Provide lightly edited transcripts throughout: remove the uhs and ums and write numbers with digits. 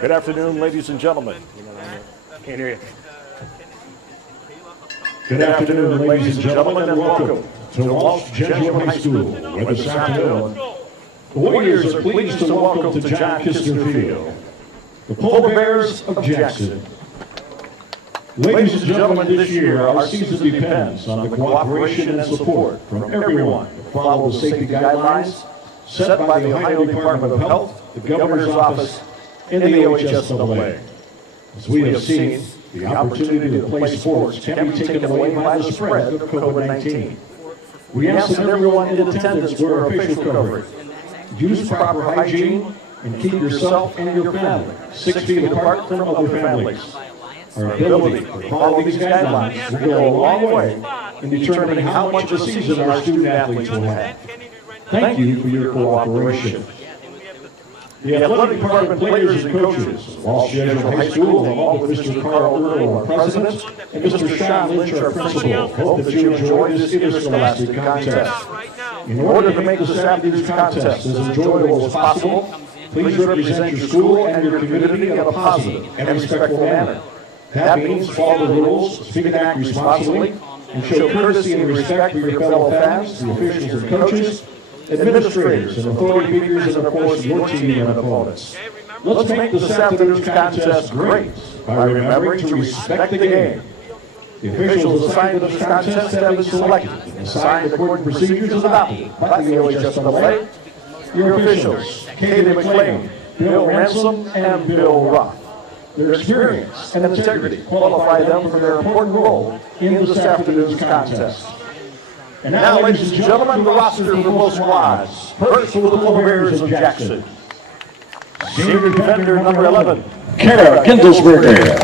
Good afternoon, ladies and gentlemen. Can't hear you. Good afternoon, ladies and gentlemen, and welcome to Walsh Jesuit High School, where this afternoon the Warriors are pleased to welcome to John Kistner Field the Polar Bears of Jackson. Ladies and gentlemen, this year our season depends on the cooperation and support from everyone to follow the safety guidelines set by the Ohio Department of Health, the Governor's Office, and the OHSAA. As we have seen, the opportunity to play sports can be taken away by the spread of COVID-19. We ask that everyone in attendance wear a facial covering, use proper hygiene, and keep yourself and your family 6 feet apart from other families. Our ability to follow these guidelines will go a long way in determining how much of a season our student athletes will have. Thank you for your cooperation. The athletic department players and coaches of Walsh Jesuit High School, along with Mr. Carl Earl, our president, and Mr. Sean Lynch, our principal, hope that you enjoy this interscholastic contest. In order to make this afternoon's contest as enjoyable as possible, please represent your school and your community in a positive and respectful manner. That means follow the rules, speak and act responsibly, and show courtesy and respect for your fellow fans, the officials and coaches, administrators and authority figures, and of course your team and opponents. Let's make this afternoon's contest great by remembering to respect the game. The officials assigned to this contest have been selected and assigned according to procedures adopted by the OHSAA. Your officials, Katie McLean, Bill Ransom, and Bill Roth. Their experience and integrity qualify them for their important role in this afternoon's contest. And now, ladies and gentlemen, the roster for both squads. First for the Polar Bears of Jackson. Senior defender number 11, Kara Kindlesberger.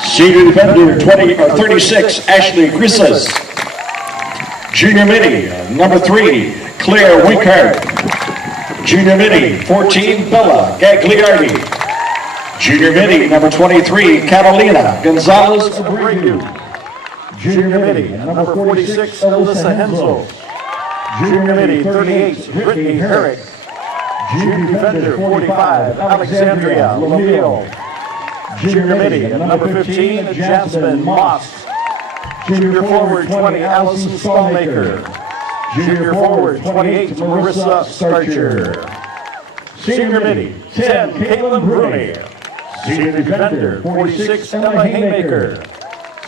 Senior defender 36, Ashley Grisas. Junior midi, number 3, Claire Winkart. Junior midi, 14, Bella Gagliardi. Junior midi, number 23, Catalina Gonzalez Abreu. Junior midi, number 46, Alyssa Hensel. Junior midi, 38, Brittany Herrick. Junior defender, 45, Alexandria Lamille. Junior midi, number 15, Jasmine Moss. Junior forward, 20, Allison Stallmaker. Junior forward, 28, Marissa Starcher. Senior midi, 10, Caitlin Bruni. Senior defender, 46, Emma Haymaker.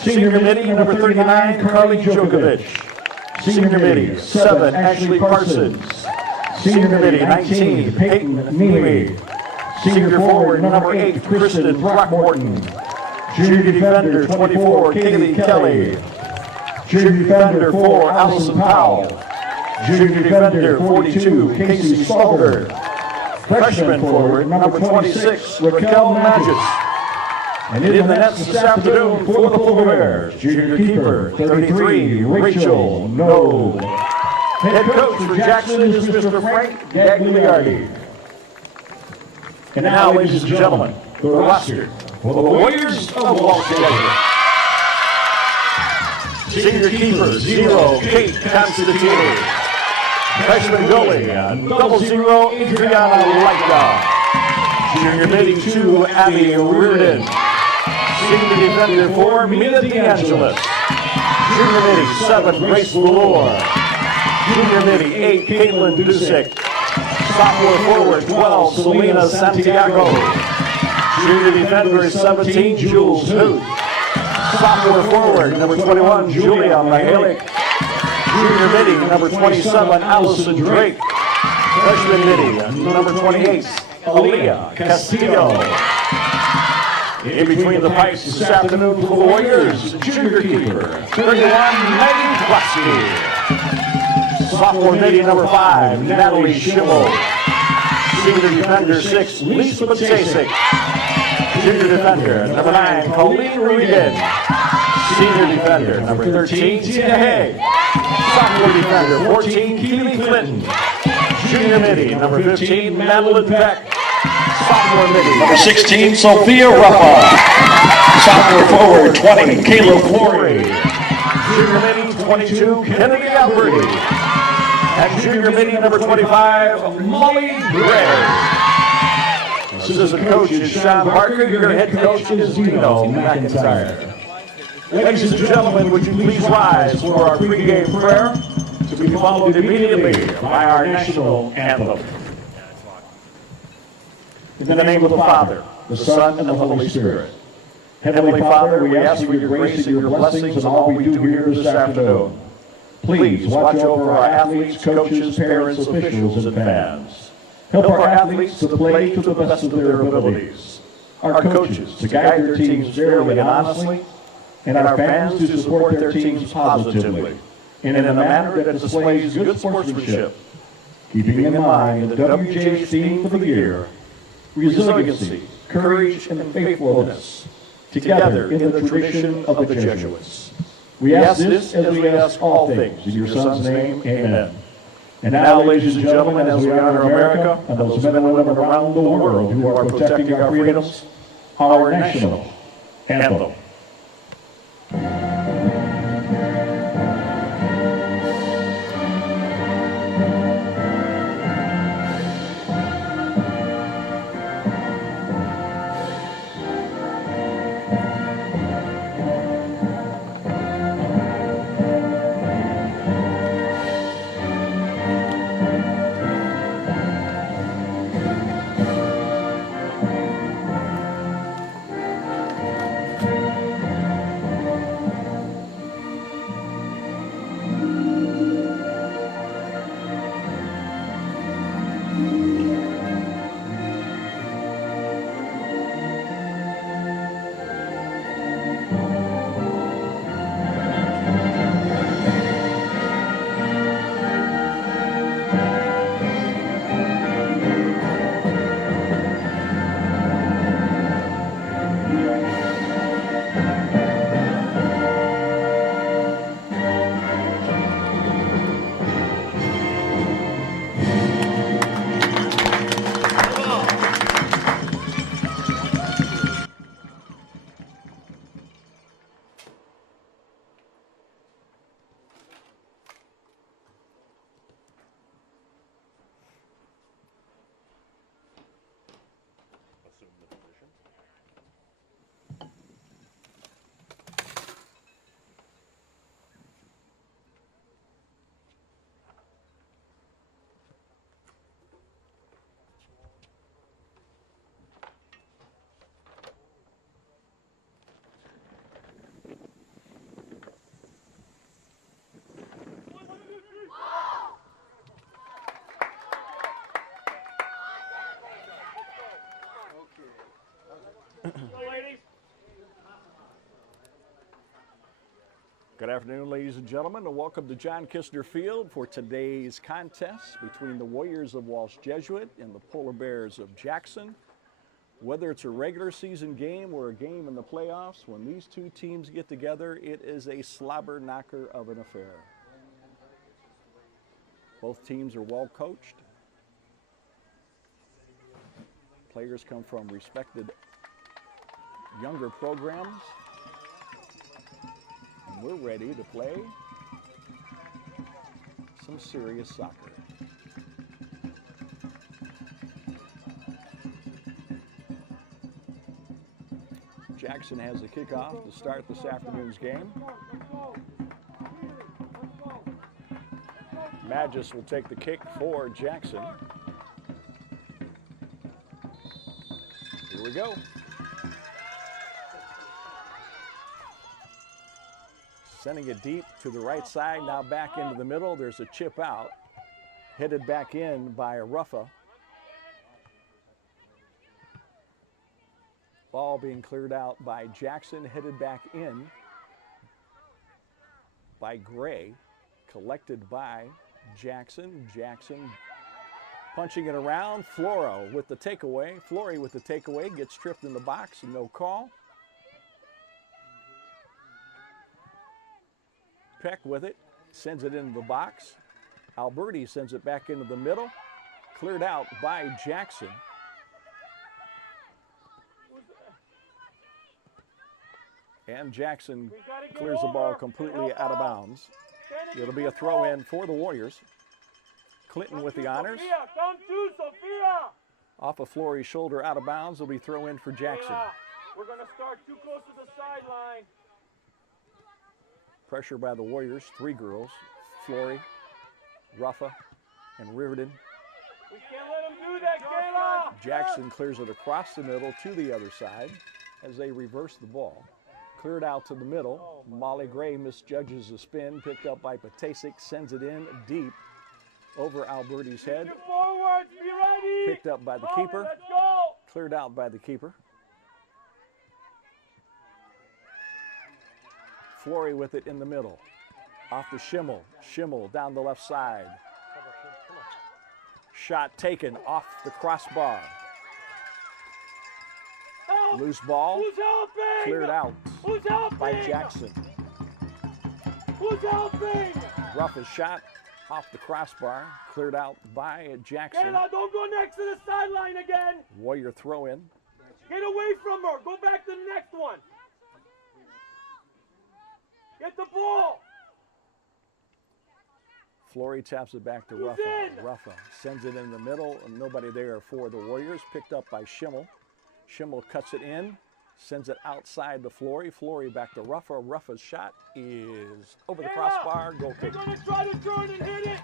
Senior midi, number 39, Carly Djokovic. Senior midi, 7, Ashley Parsons. Senior midi, 19, Peyton Mimi. Senior forward, number 8, Kristen Throckmorton. Junior defender, 24, Kaylee Kelly. Junior defender, 4, Allison Powell. Junior defender, 42, Casey Stolberg. Freshman forward, number 26, Raquel Magis. And in the nets this afternoon for the Polar Bears, junior keeper, 33, Rachel No. Head coach for Jackson is Mr. Frank Gagliardi. And now, ladies and gentlemen, the roster for the Warriors of Walsh Jesuit. Senior keeper, 0, Kate Constantini. Freshman goalie, 00, Adriana Leica. Junior midi, 2, Abby Reardon. Senior defender, 4, Mia DeAngelis. Junior midi, 7, Grace Valor. Junior midi, 8, Caitlin Dusick. Sophomore forward, 12, Selena Santiago. Junior defender, 17, Jules Hoot. Sophomore forward, number 21, Julia Mihalik. Junior midi, number 27, Allison Drake. Freshman midi, number 28, Aaliyah Castillo. In between the pipes this afternoon for the Warriors, junior keeper, 31, Megan Klasky. Sophomore midi, number 5, Natalie Schimmel. Senior defender, 6, Lisa Patasik. Junior defender, number 9, Colleen Regan. Senior defender, number 13, Tia Hay. Sophomore defender, 14, Keely Clinton. Junior midi, number 15, Madeline Peck. Sophomore midi, Number 16, Sophia Ruffa. Sophomore forward, 20, Caleb Flory. Junior midi, 22, Kennedy Alberti. And junior midi, number 25, Molly Gray. assistant coach is Sean Barker. Your head coach is Dino McIntyre. Ladies and gentlemen, would you please rise for our pregame prayer to be followed immediately by our national anthem. In the name of the Father, the Son, and the Holy Spirit. Heavenly Father, we ask for your grace and your blessings in all we do here this afternoon. Please watch over our athletes, coaches, parents, officials, and fans. Help our athletes to play to the best of their abilities. Our coaches to guide their teams fairly and honestly, and our fans to support their teams positively and in a manner that displays good sportsmanship, keeping in mind the WJ's theme for the year, resiliency, courage, and faithfulness, together in the tradition of the Jesuits. We ask this as we ask all things in your Son's name, amen. And now, ladies and gentlemen, as we honor America and those men and women around the world who are protecting our freedoms, our national anthem. Good afternoon, ladies and gentlemen, and welcome to John Kistner Field for today's contest between the Warriors of Walsh Jesuit and the Polar Bears of Jackson. Whether it's a regular season game or a game in the playoffs, when these two teams get together, it is a slobber knocker of an affair. Both teams are well coached. Players come from respected younger programs. And we're ready to play some serious soccer. Jackson has the kickoff to start this afternoon's game. Magis will take the kick for Jackson. Here we go. Sending it deep to the right side, now back into the middle. There's a chip out, headed back in by Aruffa. Ball being cleared out by Jackson, headed back in by Gray, collected by Jackson. Jackson punching it around. Floro with the takeaway. Flory with the takeaway, gets tripped in the box and no call. Peck with it, sends it into the box. Alberti sends it back into the middle. Cleared out by Jackson. And Jackson clears the ball completely out of bounds. It'll be a throw in for the Warriors. Clinton with the honors. Off of Flory's shoulder, out of bounds, will be throw in for Jackson. We're going to start too close to the sideline. Pressure by the Warriors, 3 girls, Flory, Ruffa, and Riverton. We can't let them do that, Kayla! Jackson clears it across the middle to the other side as they reverse the ball. Cleared out to the middle. Molly Gray misjudges the spin, picked up by Patasic, sends it in deep over Alberti's head. Forward, be ready! Picked up by the keeper. Let's go! Cleared out by the keeper. Flory with it in the middle. Off to Schimmel. Schimmel down the left side. Shot taken off the crossbar. Help! Loose ball. Who's helping? Cleared out Who's helping? by Jackson. Who's helping? Roughest shot off the crossbar. Cleared out by Jackson. Kayla, don't go next to the sideline again. Warrior throw in. Get away from her. Go back to the next one. Get the ball. Flory taps it back to Who's Ruffa. in? Ruffa sends it in the middle, and nobody there for the Warriors. Picked up by Schimmel. Schimmel cuts it in, sends it outside to Flory. Flory back to Ruffa. Ruffa's shot is over the crossbar. Goal They're kick. going to try to turn and hit it.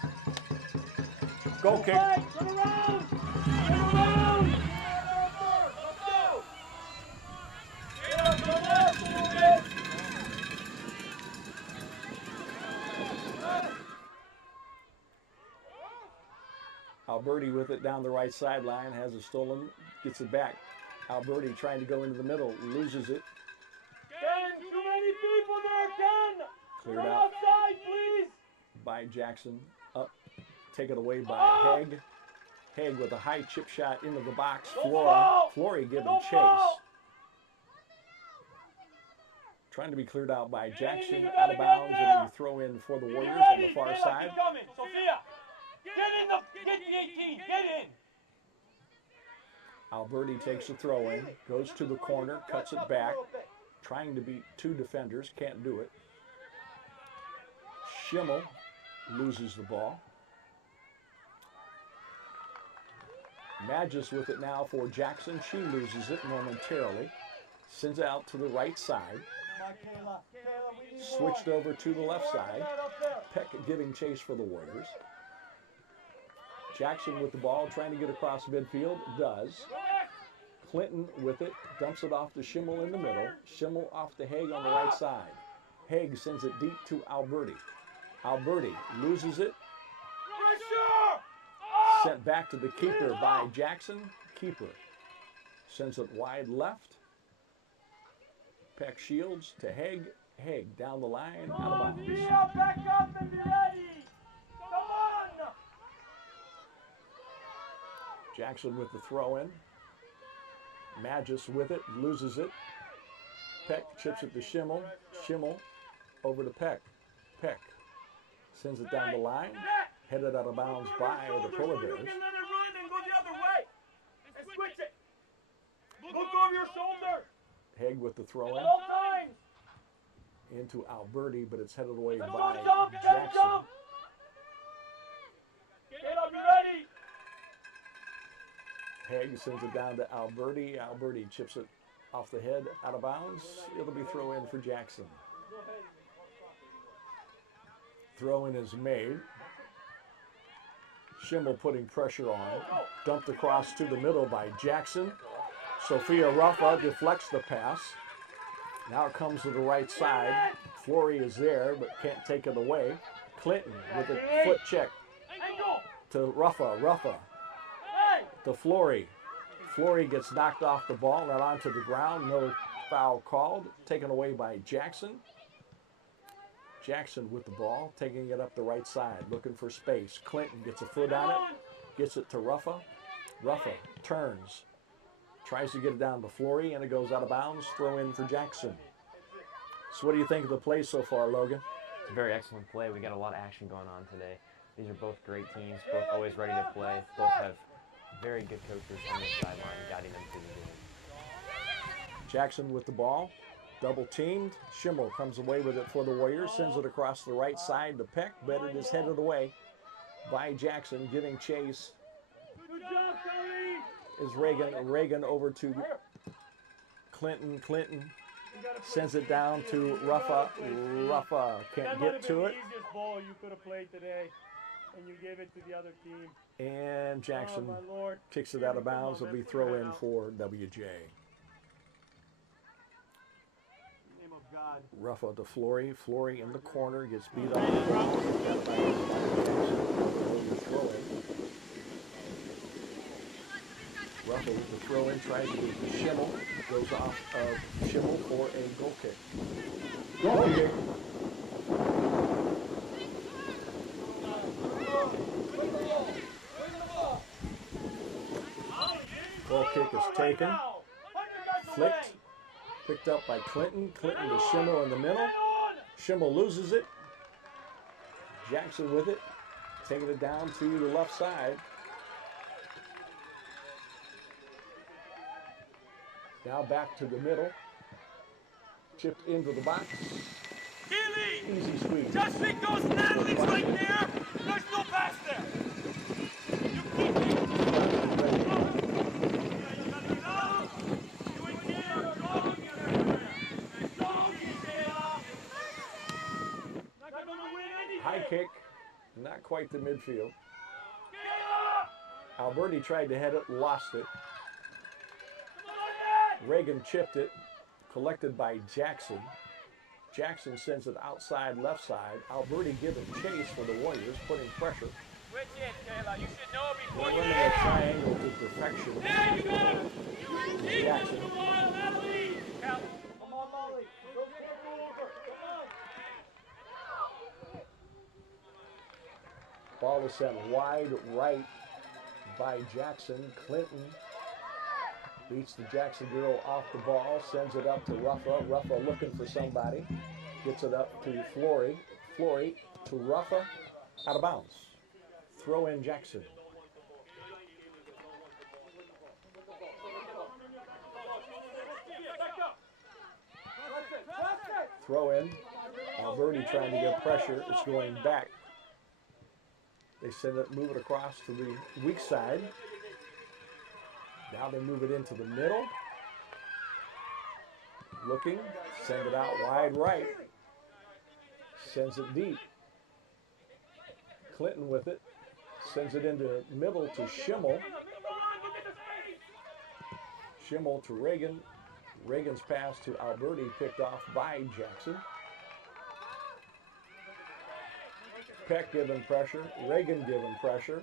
Goal kick. Right, turn around. Turn around. Let's go. Kayla, come on, move it. Alberti with it down the right sideline, has it stolen, gets it back. Alberti trying to go into the middle, loses it. Ken, too many people there, Ken. Cleared Run out outside, please. by Jackson. Up, taken away by Haig. Haig with a high chip shot into the box. Flory giving chase. Trying to be cleared out by Jackson, out of bounds, and we throw in for the Warriors on the far side. Keep coming. Sophia, get the 18, get in. Alberti takes the throw in, goes to the corner, cuts it back, trying to beat 2 defenders, can't do it. Schimmel loses the ball. Magis with it now for Jackson. She loses it momentarily. Sends it out to the right side. Switched over to the left side. Peck giving chase for the Warriors. Jackson with the ball, trying to get across midfield. Does. Clinton with it, dumps it off to Schimmel in the middle. Schimmel off to Haig on the right side. Haig sends it deep to Alberti. Alberti loses it. Pressure! Sent back to the keeper by Jackson. Keeper sends it wide left. Peck shields to Haig. Haig down the line, out of bounds. Sophia, back up and be ready. Come on! Jackson with the throw in. Magis with it, loses it. Peck chips it to Schimmel. Schimmel over to Peck. Peck sends it down the line. Headed out of bounds by the Polar Bears. You can let it run and go the other way. And switch it. Look over your shoulder. Haig with the throw At in all times. into Alberti, but it's headed away Let's by go, jump, Jackson. jump. Get up, be ready. Haig sends it down to Alberti. Alberti chips it off the head, out of bounds. It'll be throw in for Jackson. Throw in is made. Schimmel putting pressure on. Dumped across to the middle by Jackson. Sophia Ruffa deflects the pass. Now it comes to the right side. Flory is there, but can't take it away. Clinton with a foot check to Ruffa. Ruffa to Flory. Flory gets knocked off the ball, not onto the ground. No foul called. Taken away by Jackson. Jackson with the ball, taking it up the right side, looking for space. Clinton gets a foot on it, gets it to Ruffa. Ruffa turns, tries to get it down to Flory, and it goes out of bounds. Throw in for Jackson. So what do you think of the play so far, Logan? It's a very excellent play. We got a lot of action going on today. These are both great teams, both always ready to play. Both have very good coaches on the sideline guiding them through the game. Jackson with the ball, double teamed. Schimmel comes away with it for the Warriors, sends it across the right side to Peck, but it is headed away by Jackson, giving chase. Good job, Kelly. is Reagan. Reagan over to Clinton. Clinton sends it down to Ruffa. Ruffa can't get to it. That might have been the easiest ball you could have played today, and you gave it to the other team. And Jackson Oh, my Lord. kicks it out of bounds. Come It'll on, be man, throw put it in out. for WJ. In the name of God. Ruffa to Flory. Flory in the corner gets beat up. Ruffa with the throw in, tries to get the Schimmel. Goes off of Schimmel for a goal kick. Goal kick. Goal kick is taken. Now. 100 yards Flicked. away. Picked up by Clinton. Clinton to Schimmel in the middle. Stay on. Schimmel loses it. Jackson with it. Taking it down to the left side. Now back to the middle. Chipped into the box. Keely. Easy squeeze. Just because Natalie's right there, there's no pass there. You keep it. High kick. Not quite to midfield. Alberti tried to head it, lost it. Reagan chipped it, collected by Jackson. Jackson sends it outside left side. Alberti giving chase for the Warriors, putting pressure. Switch it, Kayla. You should know before They're you running a triangle to perfection. There you go. Jackson. Come on, Natalie. Come on, Molly. Don't go over. Come on. Ball is sent wide right by Jackson. Clinton beats the Jackson girl off the ball, sends it up to Ruffa. Ruffa looking for somebody. Gets it up to Flory. Flory to Ruffa. Out of bounds. Throw in Jackson. Throw in. Alberti trying to get pressure. It's going back. They send it, move it across to the weak side. Now they move it into the middle. Looking, send it out wide right. Sends it deep. Clinton with it. Sends it into middle to Schimmel. Schimmel to Reagan. Reagan's pass to Alberti picked off by Jackson. Peck giving pressure. Reagan giving pressure.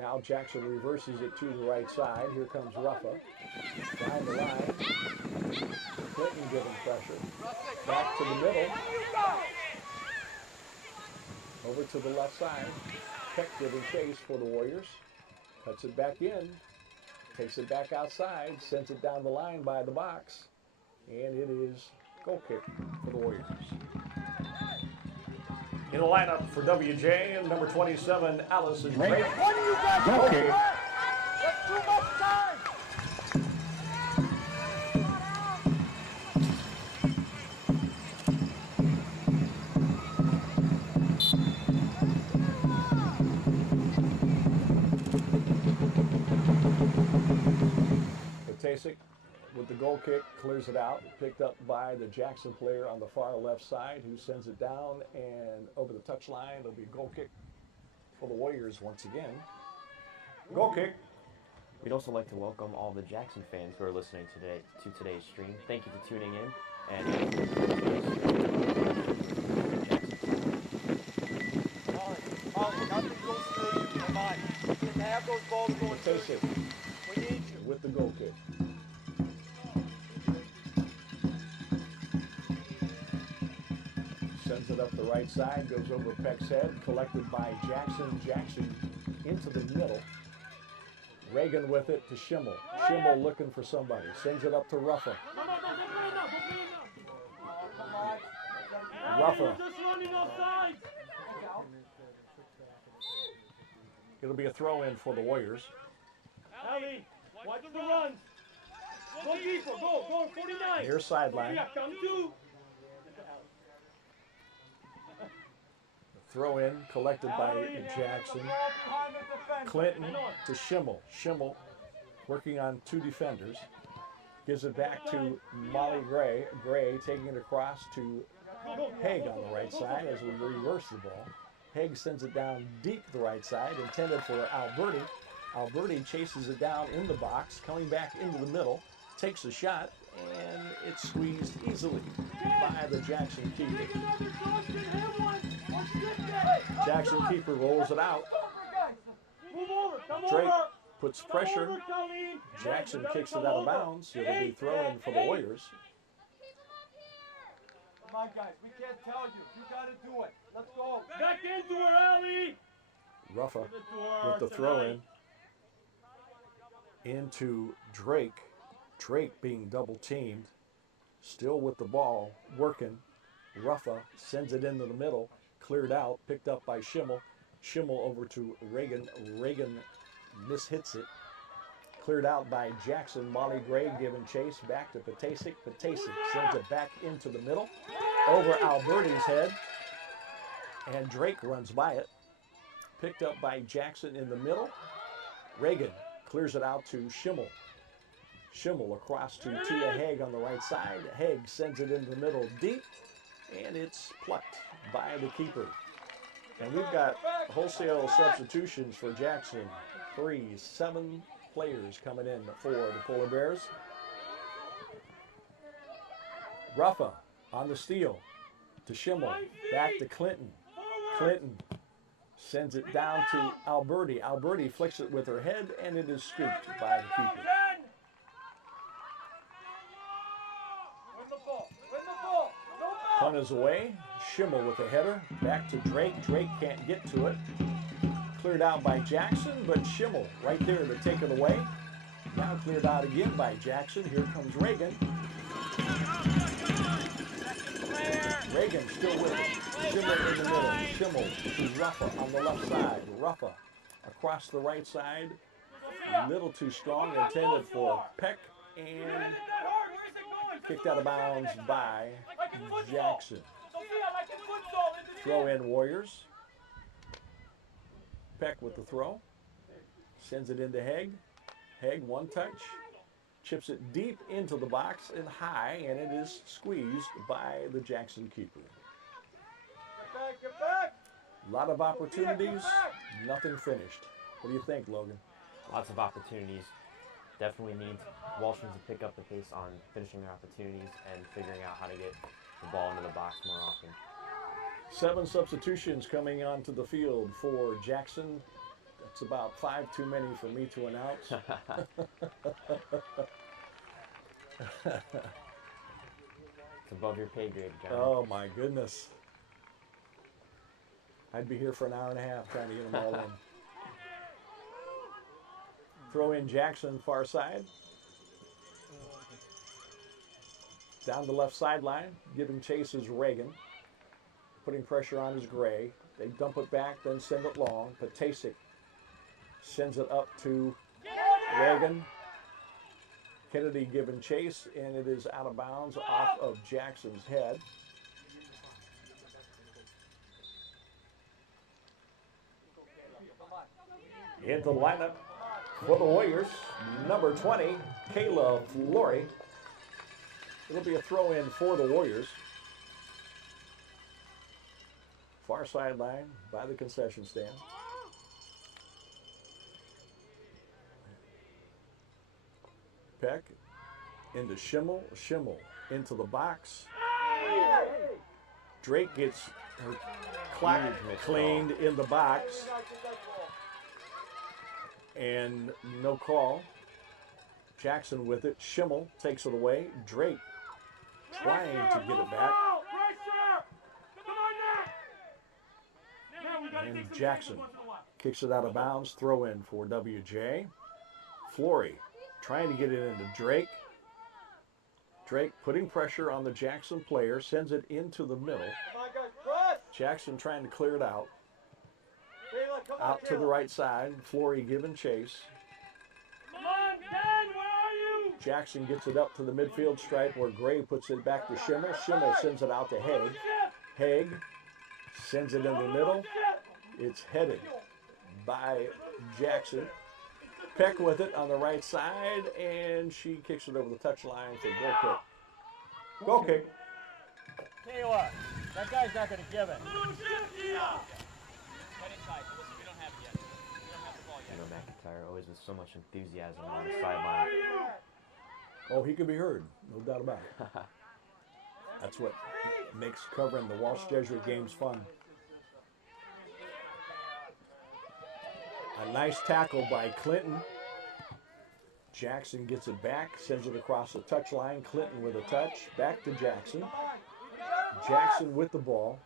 Now Jackson reverses it to the right side. Here comes Ruffa. Down the line. Clinton giving pressure. Back to the middle. Over to the left side. Peck giving chase for the Warriors. Cuts it back in. Takes it back outside. Sends it down the line by the box. And it is goal kick for the Warriors. In the lineup for WJ, number 27, Allison Drake. What do you guys do? Goal kick. That's too much time. Tasik with the goal kick clears it out, picked up by the Jackson player on the far left side, who sends it down and over the touchline. It'll be a goal kick for the Warriors once again. Goal kick. We'd also like to welcome all the Jackson fans who are listening today to today's stream. Thank you for tuning in. And Molly, nothing goes through you. Come on. You can have those balls going through Tasik you. We need you. with the goal kick. Sends it up the right side, goes over Peck's head, collected by Jackson. Jackson into the middle. Reagan with it to Schimmel. Schimmel looking for somebody. Sends it up to Ruffa. Ruffa. Just running offside. It'll be a throw in for the Warriors. Ali, watch the runs. Go deeper. Go 49. Near sideline. Yeah, come to. Throw in, collected by Jackson. Clinton to Schimmel. Schimmel working on 2 defenders. Gives it back to Molly Gray. Gray taking it across to Haig on the right side as we reverse the ball. Haig sends it down deep the right side, intended for Alberti. Alberti chases it down in the box, coming back into the middle, takes a shot, and it's squeezed easily by the Jackson keeper. Jackson keeper rolls it out. Drake puts pressure. Jackson kicks it out of bounds. It'll be thrown for the Warriors. Come on, guys. We can't tell you. You got to do it. Let's go. Back into her, alley. Ruffa with the throw-in into Drake. Drake being double-teamed. Still with the ball, working. Ruffa sends it into the middle. Cleared out, picked up by Schimmel. Schimmel over to Reagan. Reagan mishits it. Cleared out by Jackson. Molly Gray giving chase back to Patasic. Patasic sends it back into the middle. Over Alberti's head. And Drake runs by it. Picked up by Jackson in the middle. Reagan clears it out to Schimmel. Schimmel across to Tia Haig on the right side. Haig sends it into the middle deep. And it's plucked by the keeper. And we've got wholesale substitutions for Jackson. 7 players coming in for the Polar Bears. Ruffa on the steal to Schimmel. Back to Clinton. Clinton sends it down to Alberti. Alberti flicks it with her head, and it is scooped by the keeper. Punt is away. Schimmel with a header. Back to Drake. Drake can't get to it. Cleared out by Jackson, but Schimmel right there to take it away. Now cleared out again by Jackson. Here comes Reagan. Reagan still with it. Schimmel in the middle. Schimmel to Ruffa on the left side. Ruffa across the right side. A little too strong. Intended for Peck and kicked out of bounds by Jackson. Throw in Warriors. Peck with the throw. Sends it into Haig. Haig one touch. Chips it deep into the box and high, and it is squeezed by the Jackson keeper. Get back. A lot of opportunities, nothing finished. What do you think, Logan? Lots of opportunities. Definitely need Walsh to pick up the pace on finishing their opportunities and figuring out how to get the ball into the box more often. 7 substitutions coming onto the field for Jackson. That's about 5 too many for me to announce. It's above your pay grade, John. Oh my goodness. I'd be here for an hour and a half trying to get them all in. Throw in Jackson far side. Down the left sideline, giving chase is Reagan. Putting pressure on is Gray. They dump it back, then send it long. Patasic sends it up to Reagan. Kennedy giving chase, and it is out of bounds off of Jackson's head. Into the lineup for the Warriors, number 20, Kayla Flory. It'll be a throw-in for the Warriors. Far sideline by the concession stand. Peck into Schimmel. Schimmel into the box. Drake gets her clock cleaned in the box. And no call. Jackson with it. Schimmel takes it away. Drake trying to get it back. And Jackson kicks it out of bounds. Throw in for WJ. Flory trying to get it into Drake. Drake putting pressure on the Jackson player. Sends it into the middle. Jackson trying to clear it out. Out to the right side. Flory giving chase. Come on, Dan, where are you? Jackson gets it up to the midfield stripe where Gray puts it back to Schimmel. Schimmel sends it out to Haig. Haig sends it in the middle. It's headed by Jackson. Peck with it on the right side, and she kicks it over the touchline for goal kick. Goal kick. Kayla, that guy's not going to give it. You know, McIntyre always with so much enthusiasm on the sideline. Oh, he can be heard, no doubt about it. That's what makes covering the Walsh Jesuit games fun. A nice tackle by Clinton. Jackson gets it back, sends it across the touchline. Clinton with a touch, back to Jackson. Jackson with the ball.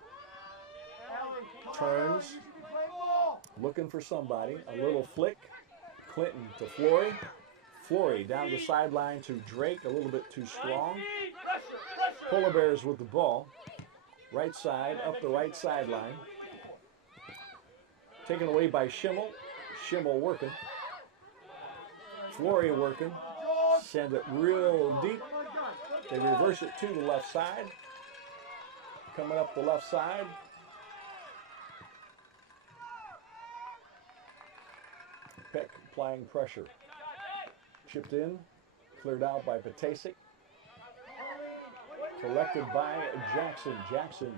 Turns, looking for somebody. A little flick. Clinton to Flory. Flory down the sideline to Drake, a little bit too strong. Polar Bears with the ball. Right side, up the right sideline. Taken away by Schimmel. Schimmel working. Flory working. Send it real deep. They reverse it to the left side. Coming up the left side. Peck applying pressure. Chipped in. Cleared out by Patasik. Collected by Jackson. Jackson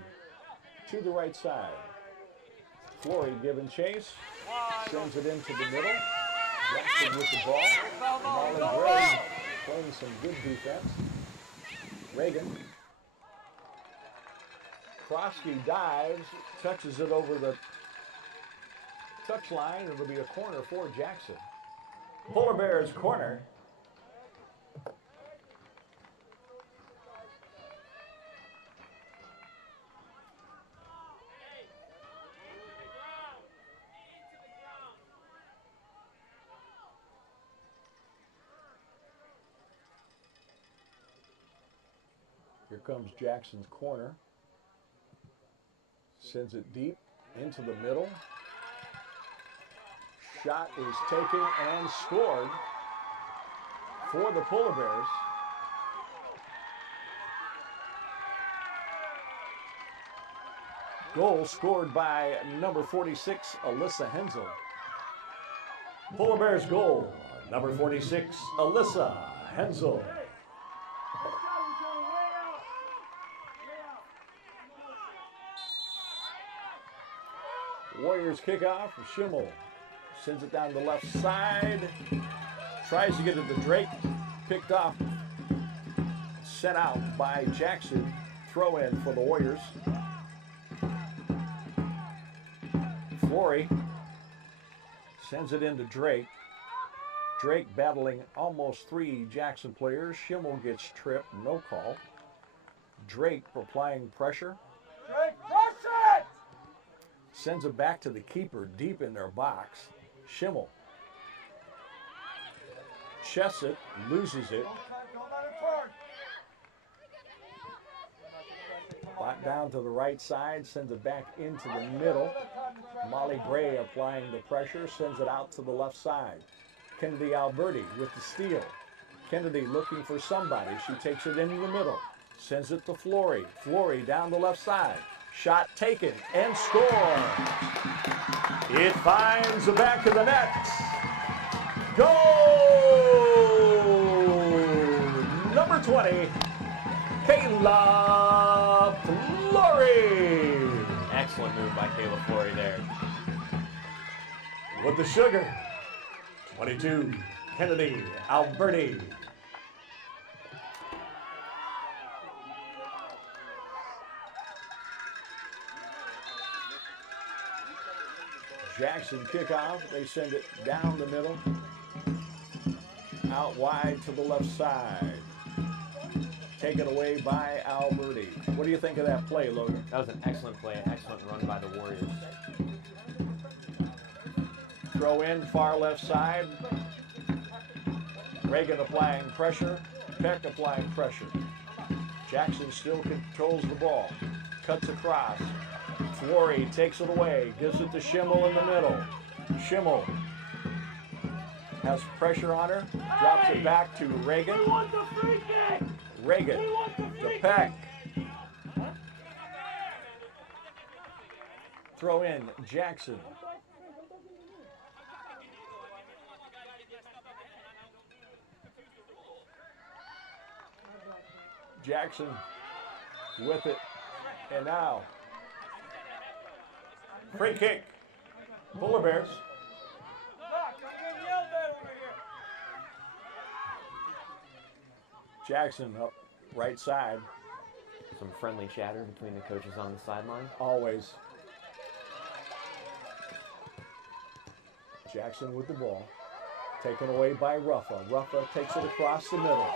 to the right side. Flory giving chase. Sends it into the middle. Jackson with the ball. Molly Gray playing some good defense. Reagan. Krosky dives, touches it over the touchline. It'll be a corner for Jackson. Polar Bears corner. Here comes Jackson's corner. Sends it deep into the middle. Shot is taken and scored for the Polar Bears. Goal scored by number 46, Alyssa Hensel. Polar Bears goal, number 46, Alyssa Hensel. Warriors kick off. Schimmel sends it down the left side. Tries to get it to Drake. Picked off. Sent out by Jackson. Throw in for the Warriors. Flory sends it into Drake. Drake battling almost 3 Jackson players. Schimmel gets tripped. No call. Drake applying pressure. Sends it back to the keeper deep in their box. Schimmel chests it, loses it. Bot down to the right side, sends it back into the middle. Molly Gray applying the pressure, sends it out to the left side. Kennedy Alberti with the steal. Kennedy looking for somebody. She takes it into the middle. Sends it to Flory. Flory down the left side. Shot taken and score. It finds the back of the net. Goal! Number 20, Kayla Flory. Excellent move by Kayla Flory there. With the sugar, 22, Kennedy Alberti. Jackson kickoff. They send it down the middle. Out wide to the left side. Taken away by Alberti. What do you think of that play, Logan? That was an excellent play, an excellent run by the Warriors. Throw in far left side. Reagan applying pressure. Peck applying pressure. Jackson still controls the ball. Cuts across. Flory takes it away, gives it to Schimmel in the middle. Schimmel has pressure on her, drops it back to Reagan. Reagan to Peck. Throw in Jackson. Jackson with it. And now, free kick. Polar Bears. Jackson up right side. Some friendly chatter between the coaches on the sideline. Always. Jackson with the ball. Taken away by Ruffa. Ruffa takes it across the middle.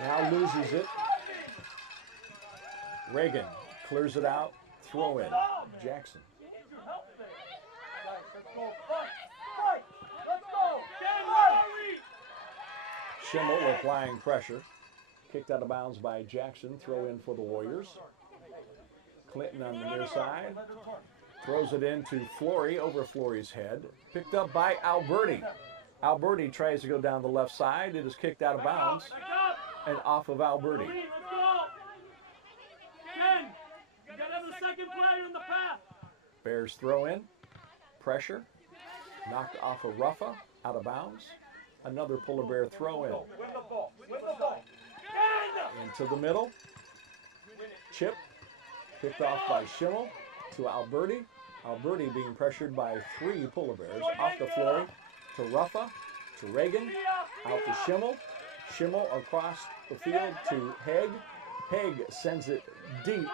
Now loses it. Reagan clears it out. Throw in. Jackson. Schimmel applying pressure. Kicked out of bounds by Jackson. Throw in for the Warriors. Clinton on the near side. Throws it into Flory, over Flory's head. Picked up by Alberti. Alberti tries to go down the left side. It is kicked out of bounds and off of Alberti. Bears throw in. Pressure. Knocked off of Ruffa. Out of bounds. Another Polar Bear throw in. Into the middle. Chip. Picked off by Schimmel to Alberti. Alberti being pressured by 3 Polar Bears. Off the floor to Ruffa, to Reagan, out to Schimmel. Schimmel across the field to Haig. Haig sends it deep.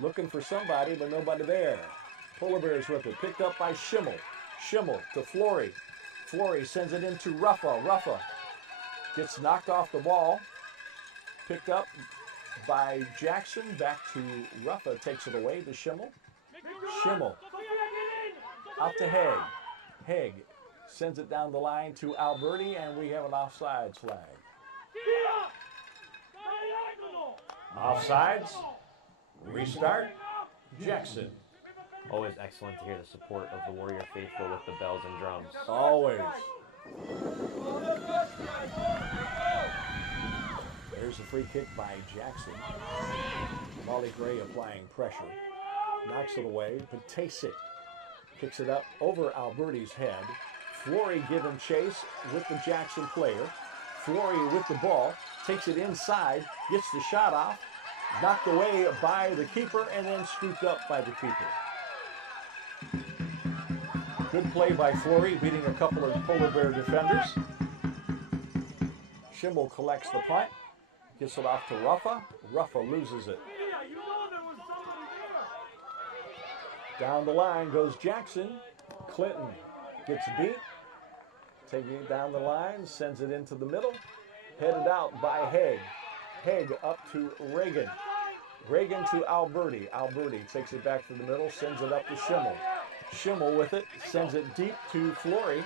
Looking for somebody, but nobody there. Polar Bears with it. Picked up by Schimmel. Schimmel to Flory. Flory sends it into Ruffa. Ruffa gets knocked off the ball. Picked up by Jackson. Back to Ruffa. Takes it away to Schimmel. Schimmel out to Haig. Haig sends it down the line to Alberti, and we have an offsides flag. Offsides. Restart. Jackson. Always excellent to hear the support of the Warrior faithful with the bells and drums. Always. There's a free kick by Jackson. Molly Gray applying pressure. Knocks it away. Patasic kicks it up over Alberti's head. Flory giving chase with the Jackson player. Flory with the ball. Takes it inside. Gets the shot off. Knocked away by the keeper and then scooped up by the keeper. Good play by Flory, beating a couple of Polar Bear defenders. Schimmel collects the punt. Gets it off to Ruffa. Ruffa loses it. Down the line goes Jackson. Clinton gets beat. Taking it down the line, sends it into the middle. Headed out by Haig. Haig up to Reagan. Reagan to Alberti. Alberti takes it back to the middle, sends it up to Schimmel. Schimmel with it, sends it deep to Flory.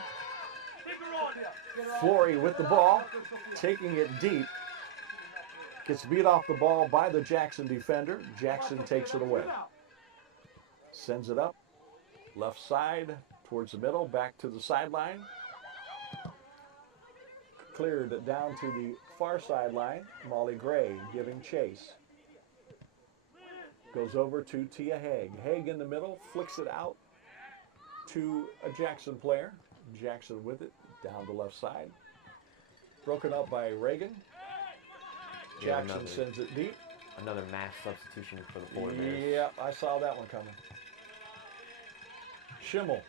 Flory with the ball, taking it deep. Gets beat off the ball by the Jackson defender. Jackson takes it away. Sends it up, left side, towards the middle, back to the sideline. Cleared it down to the far sideline. Molly Gray giving chase. Goes over to Tia Haig. Haig in the middle, flicks it out to a Jackson player. Jackson with it, down the left side. Broken up by Reagan. Jackson sends it deep. Another mass substitution for the Polar Bears. Yep, I saw that one coming. Schimmel.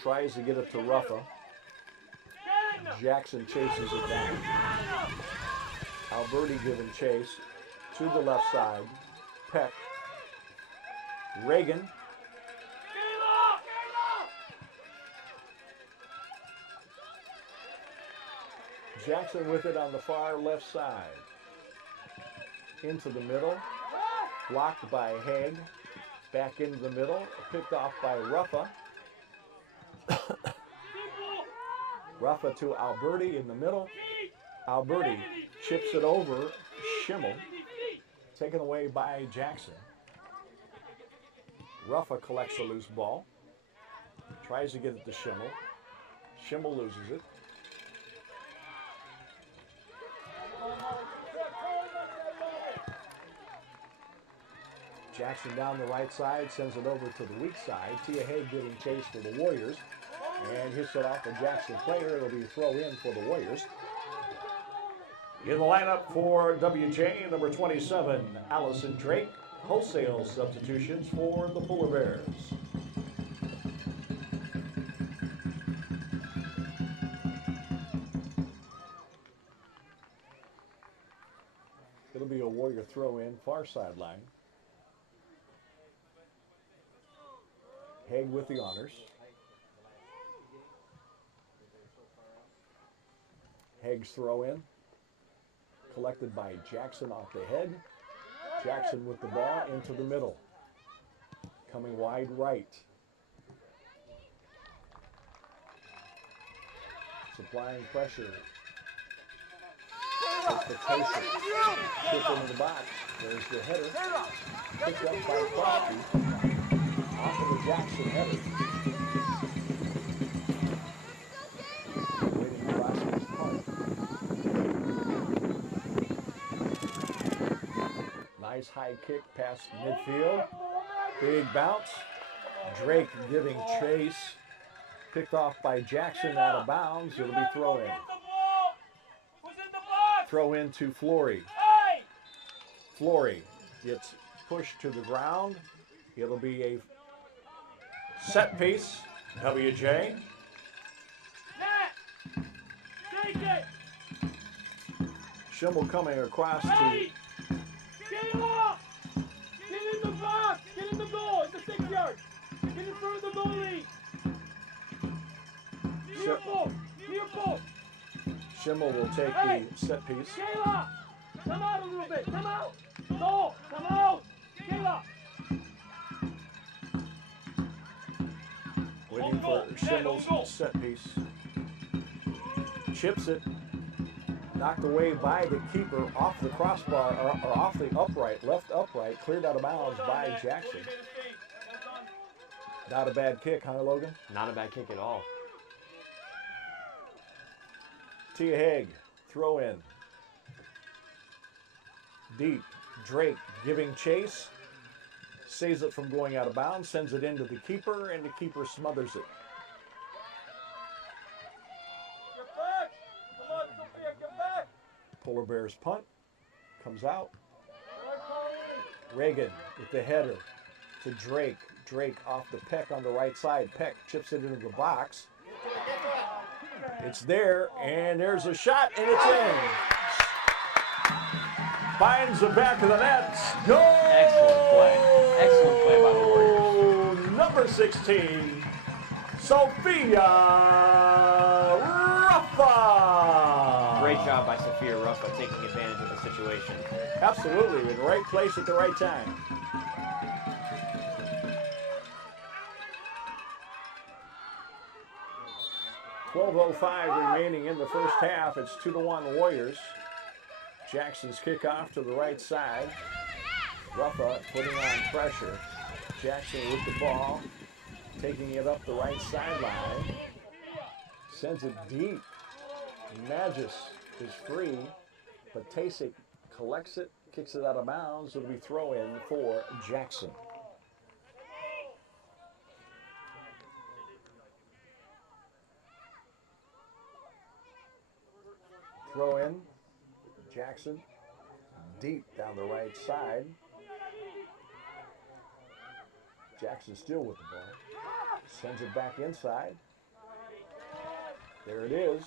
Tries to get it to Ruffa. Jackson chases it down. Alberti giving chase to the left side. Peck. Reagan. Jackson with it on the far left side. Into the middle. Blocked by Haig. Back into the middle. Picked off by Ruffa. Ruffa to Alberti in the middle. Alberti chips it over Schimmel. Taken away by Jackson. Ruffa collects the loose ball. Tries to get it to Schimmel. Schimmel loses it. Jackson down the right side, sends it over to the weak side. Tia Haig giving chase for the Warriors. And hits it off the Jackson player. It'll be a throw in for the Warriors. In the lineup for WJ, number 27, Allison Drake. Wholesale substitutions for the Polar Bears. It'll be a Warrior throw in, far sideline. Haig with the honors. Haig's throw in, collected by Jackson off the head. Jackson with the ball into the middle. Coming wide right. Supplying pressure. It's the Tyson. Tip into the box. There's the header. Picked up by Crosby. Off of the Jackson header. Waiting for Crosby's punt. Nice high kick past midfield. Big bounce. Drake giving chase. Picked off by Jackson out of bounds. It'll be throw in. Throw in to Flory. Flory gets pushed to the ground. It'll be a set piece. WJ. Schimmel coming across to. Get him off! Get in the box! Get in the goal! It's the 6 yard! Get in front of the goalie! Near post! Near post! Schimmel will take the set piece. Kayla! Come out a little bit! Come out! No! Come out! Kayla! Waiting for Schimmel's set piece. Chips it. Knocked away by the keeper off the crossbar, or off the upright, left upright, cleared out of bounds by Jackson. Not a bad kick, huh, Logan? Not a bad kick at all. Tia Haig, throw in. Deep, Drake giving chase. Saves it from going out of bounds, sends it into the keeper, and the keeper smothers it. Polar Bears punt, comes out. Reagan with the header to Drake. Drake off the Peck on the right side. Peck chips it into the box. It's there, and there's a shot, and it's in. Finds the back of the net. Goal! Excellent play. Excellent play by the Warriors. Number 16, Sophia Ruffa. Great job by Sophia Ruffa taking advantage of the situation. Absolutely, in the right place at the right time. .12:05 remaining in the first half. It's 2-1 Warriors. Jackson's kickoff to the right side. Ruffa putting on pressure. Jackson with the ball, taking it up the right sideline. Sends it deep. Magis is free, but Tasek collects it, kicks it out of bounds. It'll be throw in for Jackson. Throw in, Jackson, deep down the right side. Jackson still with the ball. Sends it back inside. There it is.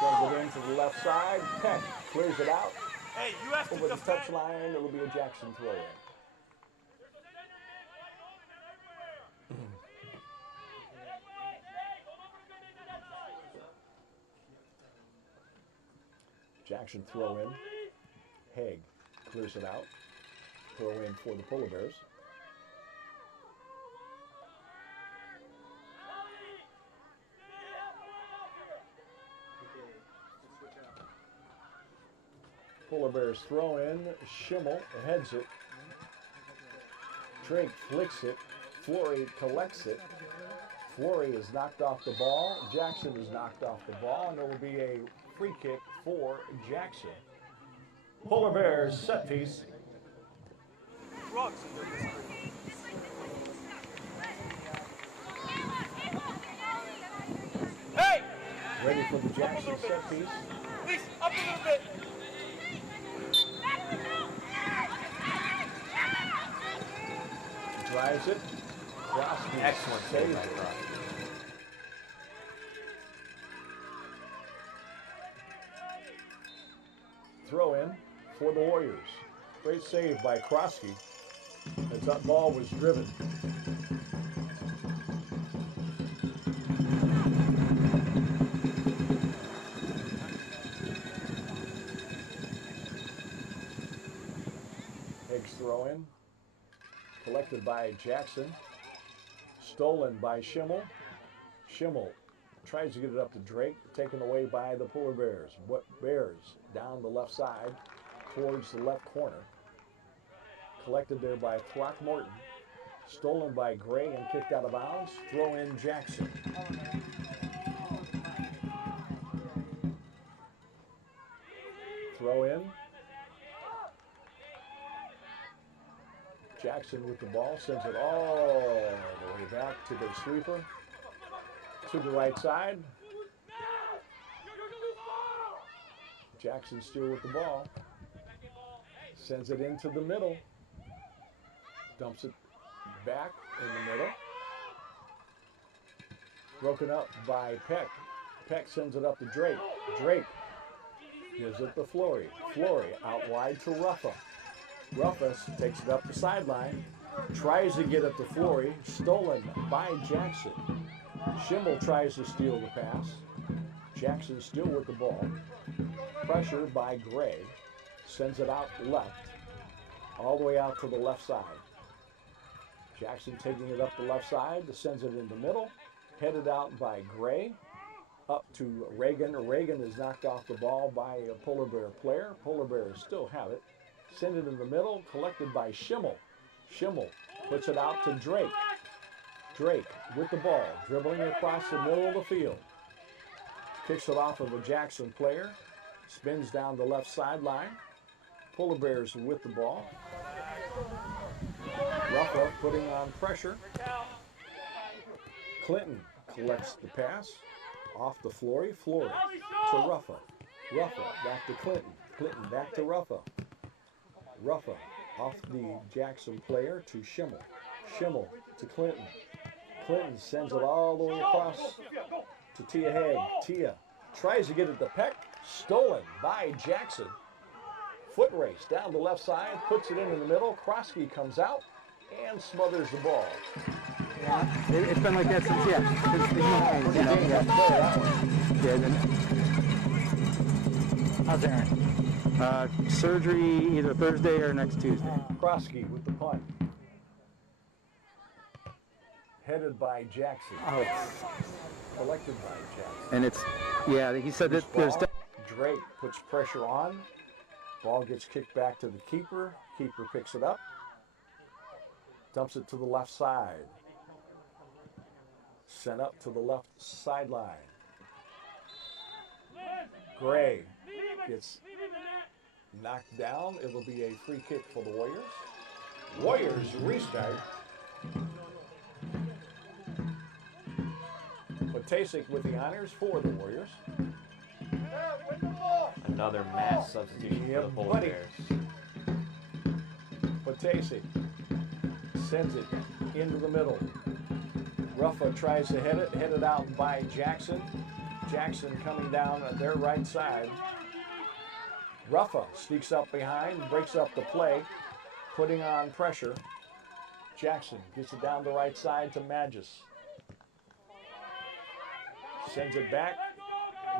Sends it into the left side. Peck clears it out. Hey, you have Over the touchline, it'll be a Jackson throw in. Jackson throw in. Haig clears it out. Throw in for the Polar Bears. Polar Bears throw in. Schimmel heads it. Drake flicks it. Flory collects it. Flory is knocked off the ball. Jackson is knocked off the ball, and there will be a free kick for Jackson. Polar Bears set piece. Ready for the Jackson set piece. Please, up a little bit. Drives it. Krosky Excellent save saves by it. Cross. Throw in for the Warriors. Great save by Krosky as that ball was driven. Higgs throw in. Collected by Jackson. Stolen by Schimmel. Schimmel tries to get it up to Drake, taken away by the Polar Bears. What Bears down the left side towards the left corner. Collected there by Throckmorton. Stolen by Gray and kicked out of bounds. Throw in Jackson. Throw in. Jackson with the ball, sends it all the way back to the sweeper. To the right side. Jackson still with the ball. Sends it into the middle. Dumps it back in the middle. Broken up by Peck. Peck sends it up to Drake. Drake gives it to Flory. Flory out wide to Ruffa. Ruffa takes it up the sideline. Tries to get it to Flory. Stolen by Jackson. Schimmel tries to steal the pass. Jackson still with the ball. Pressure by Gray. Sends it out left. All the way out to the left side. Jackson taking it up the left side. Sends it in the middle. Headed out by Gray. Up to Reagan. Reagan is knocked off the ball by a Polar Bear player. Polar Bears still have it. Send it in the middle. Collected by Schimmel. Schimmel puts it out to Drake. Drake with the ball, dribbling across the middle of the field. Kicks it off of a Jackson player. Spins down the left sideline. Polar Bears with the ball. Ruffa putting on pressure. Clinton collects the pass. Off to Flory. Flory to Ruffa. Ruffa back to Clinton. Clinton back to Ruffa. Ruffa off the Jackson player to Schimmel. Schimmel to Clinton. Clinton sends it all the way across to Tia Haig. Tia tries to get it to Peck. Stolen by Jackson. Foot race down the left side. Puts it in the middle. Krosky comes out and smothers the ball. Yeah, it's been like that since the Higgins, you know. Yeah. How's Aaron? Surgery either Thursday or next Tuesday. Krosky with the punt. Headed by Jackson. Oh. Collected by Jackson. And it's, yeah, he said that there's... Drake puts pressure on. Ball gets kicked back to the keeper. Keeper picks it up. Dumps it to the left side. Sent up to the left sideline. Gray gets knocked down. It'll be a free kick for the Warriors. Warriors restart. Potasic with the honors for the Warriors. Another mass substitution for the Polar buddy. Bears. Potasic sends it into the middle. Ruffa tries to head it out by Jackson. Jackson coming down on their right side. Ruffa sneaks up behind, breaks up the play, putting on pressure. Jackson gets it down the right side to Magis. Sends it back,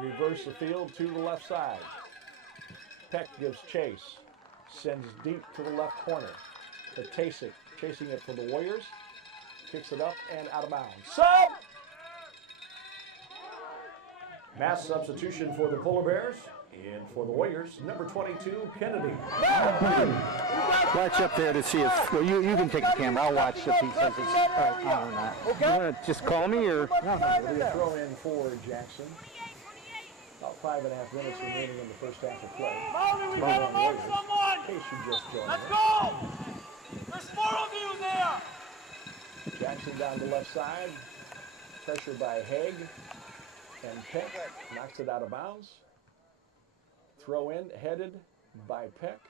reverse the field to the left side. Peck gives chase, sends deep to the left corner. Potasic chasing it for the Warriors. Kicks it up and out of bounds. Sub! Mass substitution for the Polar Bears. And for the Warriors, number 22, Kennedy. Watch up there to see if, well, you can take the camera. I'll watch if he says it's right on or not. You want to just call me or? It'll be a throw in for Jackson. About 5.5 minutes remaining in the first half of play. Molly, we gotta mark someone! In case you just joined Let's us. go! There's 4 of you there! Jackson down the left side. Pressure by Haig. And Peck knocks it out of bounds. Throw in, headed by Peck.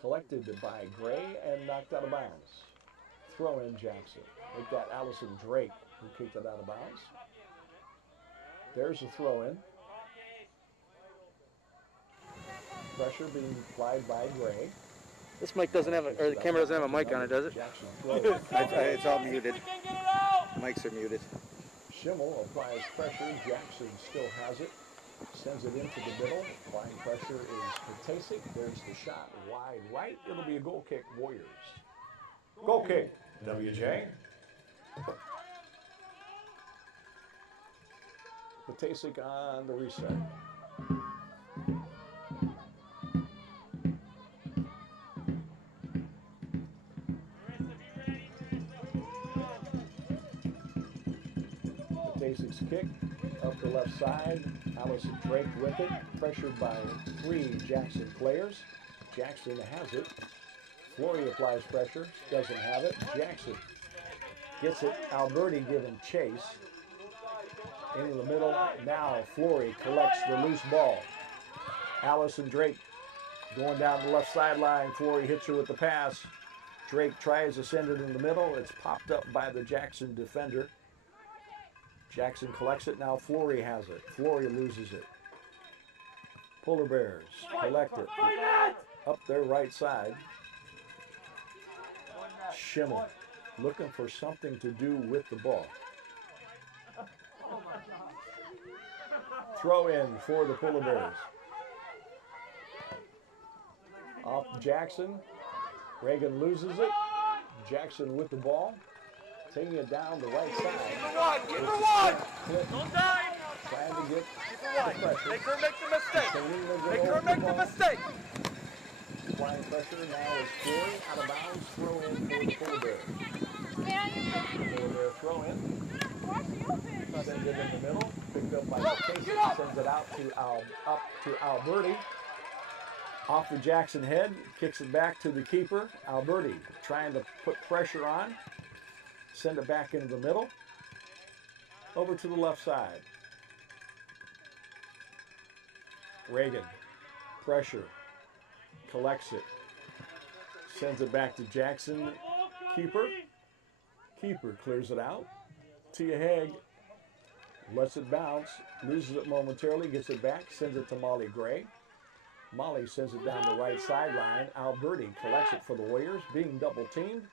Collected by Gray and knocked out of bounds. Throw in Jackson. Make that Allison Drake who kicked it out of bounds. There's a throw in. Pressure being applied by Gray. This mic doesn't have a, or the camera doesn't have a mic on it, does it? Jackson throws. It's all muted. Mics are muted. Schimmel applies pressure. Jackson still has it. Sends it into the middle. Applying pressure is Patasic. There's the shot wide right. It'll be a goal kick, Warriors. Goal kick, WJ. Patasic on the reset. Patasic's kick up the left side. Allison Drake with it. Pressured by 3 Jackson players. Jackson has it. Flory applies pressure. Doesn't have it. Jackson gets it. Alberti giving chase. Into the middle. Now Flory collects the loose ball. Allison Drake going down the left sideline. Flory hits her with the pass. Drake tries to send it in the middle. It's popped up by the Jackson defender. Jackson collects it. Now Flory has it. Flory loses it. Polar Bears collect it. Up their right side. Schimmel looking for something to do with the ball. Throw in for the Polar Bears. Off Jackson. Reagan loses it. Jackson with the ball. Taking it down the right side. Give her one! Clip Don't die! trying to get Give her one! the pressure. Make her make the mistake! Selena Make goes her make the ball. mistake! Applying pressure now is Flory. Out of bounds. Throw in for the Polar Bears. Polar Bear throw in. Sends it in the middle. Picked up by Casey. Sends it out to Alberti. Off the Jackson head. Kicks it back to the keeper. Alberti trying to put pressure on. Send it back into the middle. Over to the left side. Reagan. Pressure. Collects it. Sends it back to Jackson. Keeper. Keeper clears it out. Tia Haig lets it bounce. Loses it momentarily. Gets it back. Sends it to Molly Gray. Molly sends it down the right sideline. Alberti collects it for the Warriors. Being double teamed.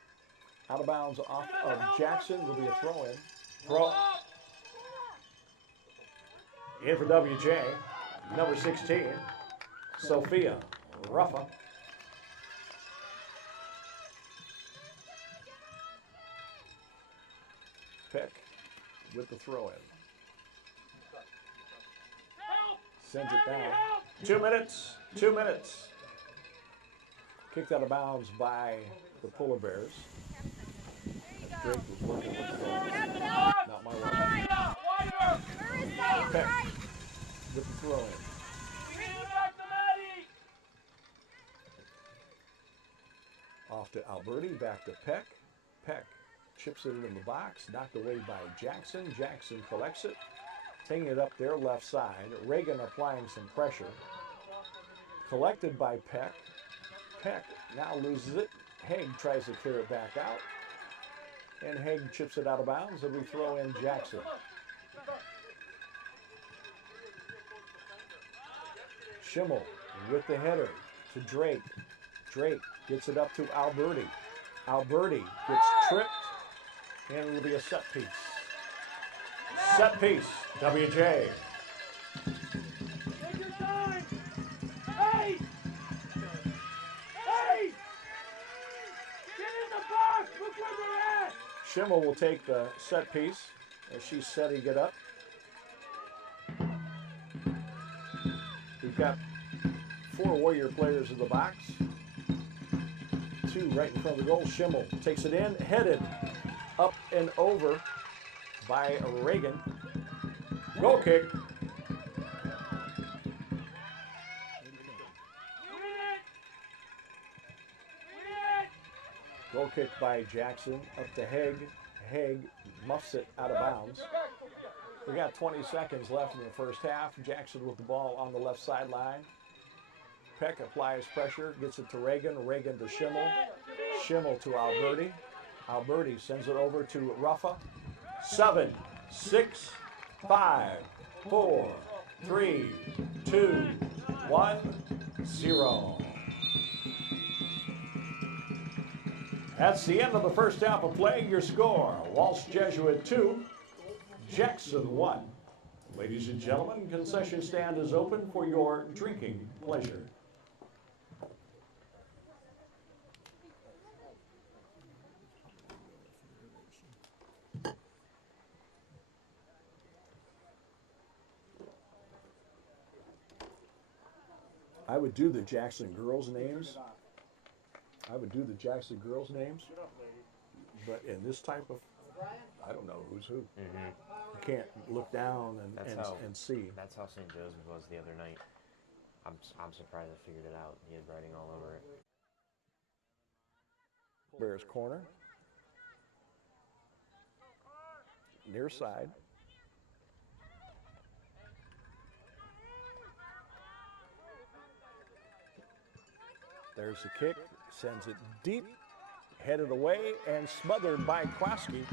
Out of bounds off of Jackson will be a throw in. Throw. In for WJ. Number 16. Sophia Ruffa. Peck with the throw in. Sends it down. 2 minutes. 2 minutes. Kicked out of bounds by the Polar Bears. Drake was looking for the throw. Not my line. Peck with the throw in. Off to Alberti, back to Peck. Peck chips it in the box, knocked away by Jackson. Jackson collects it, taking it up their left side. Reagan applying some pressure. Collected by Peck. Peck now loses it. Haig tries to clear it back out. And Haig chips it out of bounds, and we throw in Jackson. Schimmel with the header to Drake. Drake gets it up to Alberti. Alberti gets tripped, and it'll be a set piece. Set piece, WJ. Take your time! Hey! Hey! Get in the box! Look where they're at! Schimmel will take the set piece as she's setting it up. We've got 4 Warrior players in the box. 2 right in front of the goal. Schimmel takes it in, headed up and over by Reagan. Goal kick. Goal kick by Jackson up to Haig. Haig muffs it out of bounds. We got 20 seconds left in the first half. Jackson with the ball on the left sideline. Peck applies pressure, gets it to Reagan. Reagan to Schimmel. Schimmel to Alberti. Alberti sends it over to Ruffa. 7, 6, 5, 4, 3, 2, 1, 0. That's the end of the first half of play. Your score, Walsh Jesuit 2, Jackson 1. Ladies and gentlemen, concession stand is open for your drinking pleasure. I would do the Jackson girls' names. But in this type of, I don't know who's who. You can't look down and see. That's how St. Joseph was the other night. I'm surprised I figured it out. He had writing all over it. Bears corner. Near side. There's the kick, sends it deep, headed away and smothered by Krosky.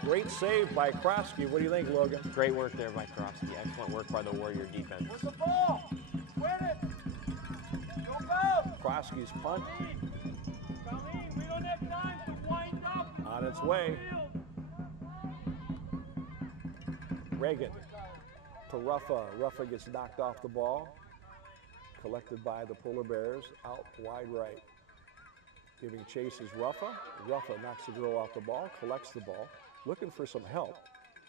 Great save by Krosky. What do you think, Logan? Great work there by Krosky. Excellent work by the Warrior defense. Where's the ball? Win it. Go, go. Krosky's punt Colleen, we don't have time to wind up. on its way. Reagan to Ruffa. Ruffa gets knocked off the ball. Collected by the Polar Bears out wide right. Giving chase is Ruffa. Ruffa knocks the girl off the ball, collects the ball, looking for some help.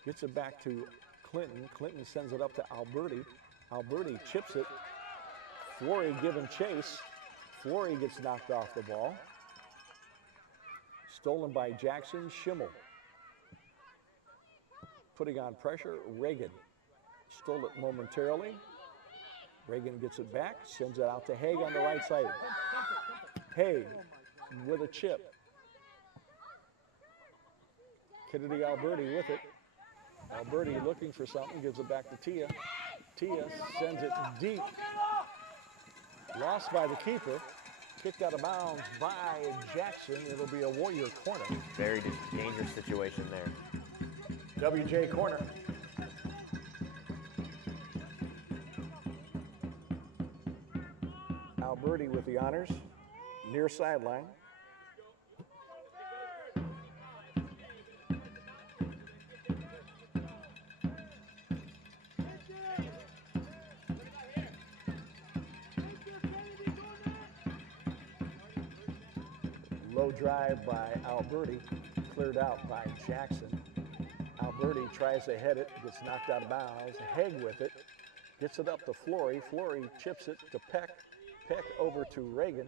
Gets it back to Clinton. Clinton sends it up to Alberti. Alberti chips it. Flory giving chase. Flory gets knocked off the ball. Stolen by Jackson. Schimmel putting on pressure. Reagan stole it momentarily. Reagan gets it back, sends it out to Haig on the right side. Haig with a chip. Kennedy Alberti with it. Alberti looking for something, gives it back to Tia. Tia sends it deep. Lost by the keeper. Kicked out of bounds by Jackson. It'll be a Warrior corner. Very dangerous situation there. WJ corner. Alberti with the honors, near sideline. Low drive by Alberti, cleared out by Jackson. Alberti tries to head it, gets knocked out of bounds. Haig with it, gets it up to Flory. Flory chips it to Peck. Peck over to Reagan,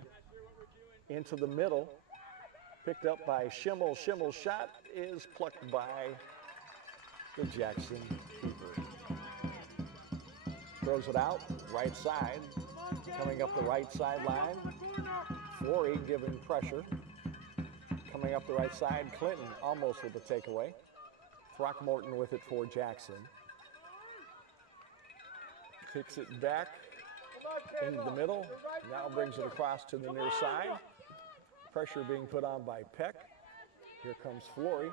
into the middle, picked up by Schimmel. Schimmel's shot is plucked by the Jackson keeper. Throws it out, right side, coming up the right sideline. Flory giving pressure. Coming up the right side, Clinton almost with the takeaway. Throckmorton with it for Jackson. Kicks it back into the middle, now brings it across to the near side. Pressure being put on by Peck. Here comes Flory,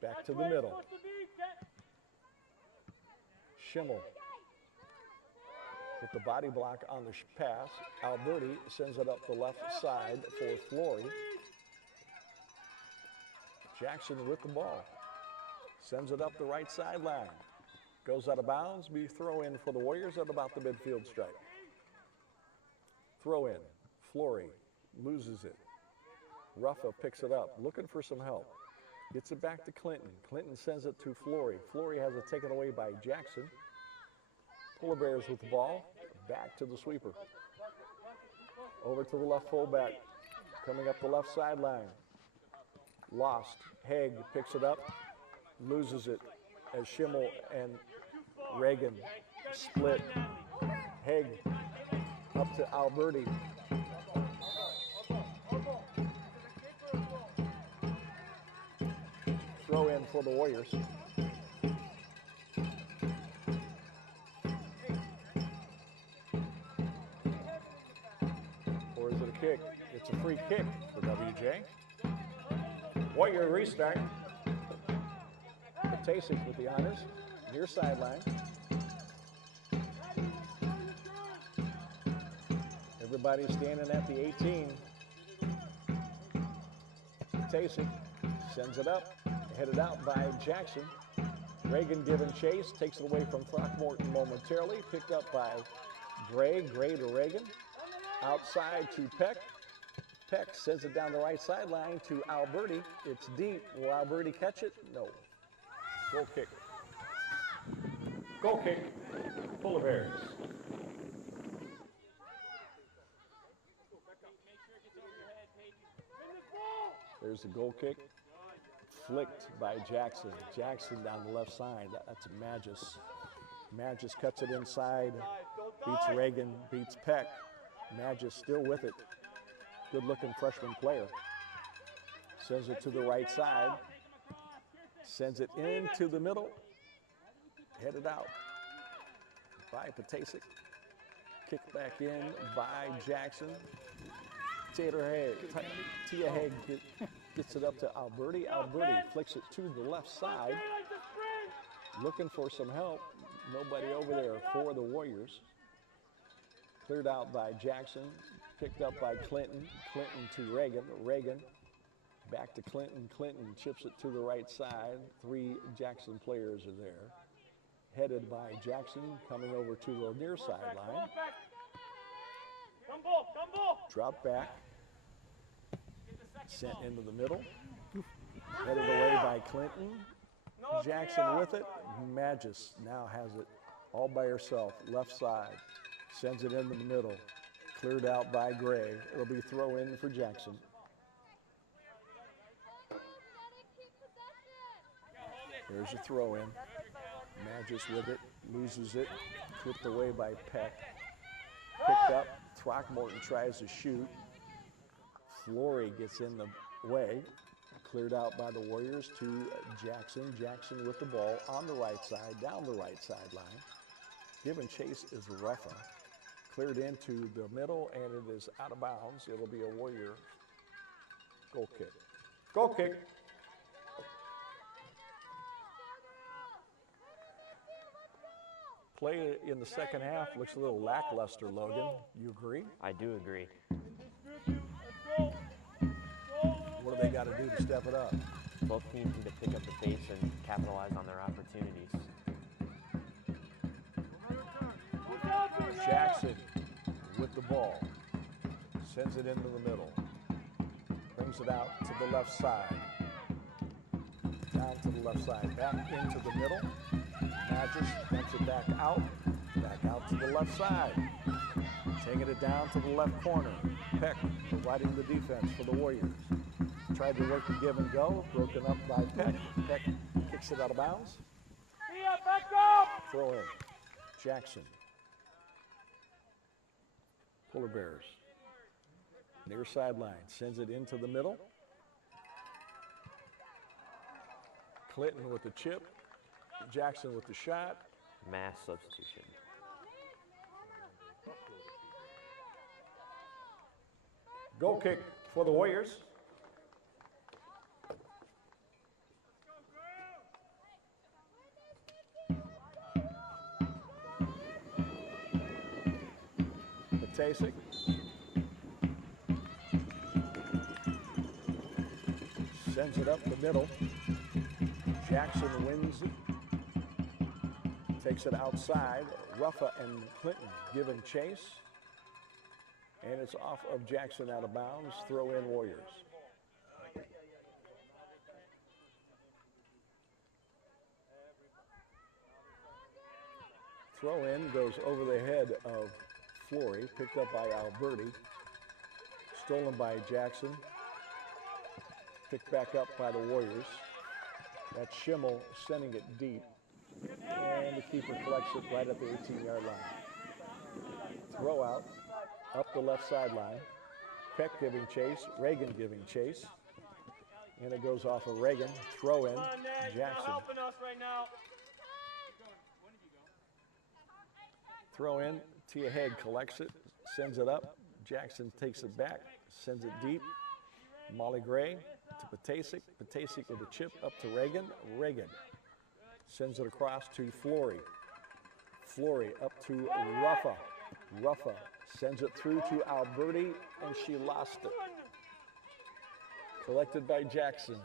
back to the middle. Schimmel with the body block on the pass. Alberti sends it up the left side for Flory. Jackson with the ball, sends it up the right sideline. Goes out of bounds, be throw in for the Warriors at about the midfield stripe. Throw in, Flory loses it. Ruffa picks it up, looking for some help. Gets it back to Clinton. Clinton sends it to Flory. Flory has it taken away by Jackson. Polar Bears with the ball, back to the sweeper. Over to the left fullback, coming up the left sideline. Lost, Haig picks it up, loses it as Schimmel and Reagan split. Haig up to Alberti. Throw in for the Warriors. kick. It's a free kick for WJ. Warrior restart. Patasek with the honors. Near sideline. Everybody standing at the 18. Patasek sends it up. Headed out by Jackson. Reagan giving chase. Takes it away from Throckmorton momentarily. Picked up by Gray. Gray to Reagan. Outside to Peck. Peck sends it down the right sideline to Alberti. It's deep. Will Alberti catch it? No. Goal kick. Goal kick, Polar Bears. There's the goal kick. Flicked by Jackson. Jackson down the left side. That's Magis. Magis cuts it inside. Beats Reagan. Beats Peck. Magis still with it. Good looking freshman player. Sends it to the right side. Sends it into the middle. Headed out by Patasek. Kicked back in by Jackson. Tia Haig gets it up to Alberti. Alberti flicks it to the left side. Looking for some help. Nobody over there for the Warriors. Cleared out by Jackson. Picked up by Clinton. Clinton to Reagan. Reagan back to Clinton. Clinton chips it to the right side. 3 Jackson players are there. Headed by Jackson, coming over to the near sideline. Drop back. Sent into the middle. Headed away by Clinton. Jackson with it. Magis now has it all by herself. Left side. Sends it into the middle. Cleared out by Gray. It'll be throw in for Jackson. There's a throw in. Magis with it, loses it, flipped away by Peck. Picked up, Throckmorton tries to shoot. Flory gets in the way, cleared out by the Warriors to Jackson. Jackson with the ball on the right side, down the right sideline. Giving chase is Ruffa. Cleared into the middle, and it is out of bounds. It'll be a Warrior goal kick. Goal kick. Play in the second half looks a little lackluster, Logan. You agree? I do agree. What do they got to do to step it up? Both teams need to pick up the pace and capitalize on their opportunities. Jackson with the ball. Sends it into the middle. Brings it out to the left side. Down to the left side. Back into the middle. Magis dumps it back out to the left side. Taking it down to the left corner. Peck providing the defense for the Warriors. Tried to work the give and go, broken up by Peck. Peck kicks it out of bounds. Throw in. Jackson. Polar Bears. Near sideline. Sends it into the middle. Clinton with the chip. Jackson with the shot. Mass substitution. Goal kick for the Warriors. Patasek. Sends it up the middle. Jackson wins it. Takes it outside. Ruffa and Clinton giving chase. And it's off of Jackson out of bounds. Throw in Warriors. Throw in goes over the head of Flory. Picked up by Alberti. Stolen by Jackson. Picked back up by the Warriors. That's Schimmel sending it deep. And the keeper collects it right at the 18-yard line. Throw out. Up the left sideline. Peck giving chase. Reagan giving chase. And it goes off of Reagan. Throw in. Jackson. Throw in. Tia Haig collects it. Sends it up. Jackson takes it back. Sends it deep. Molly Gray to Patasic. Patasic with a chip up to Reagan. Reagan sends it across to Flory. Flory up to Ruffa. Ruffa sends it through to Alberti, and she lost it. Collected by Jackson.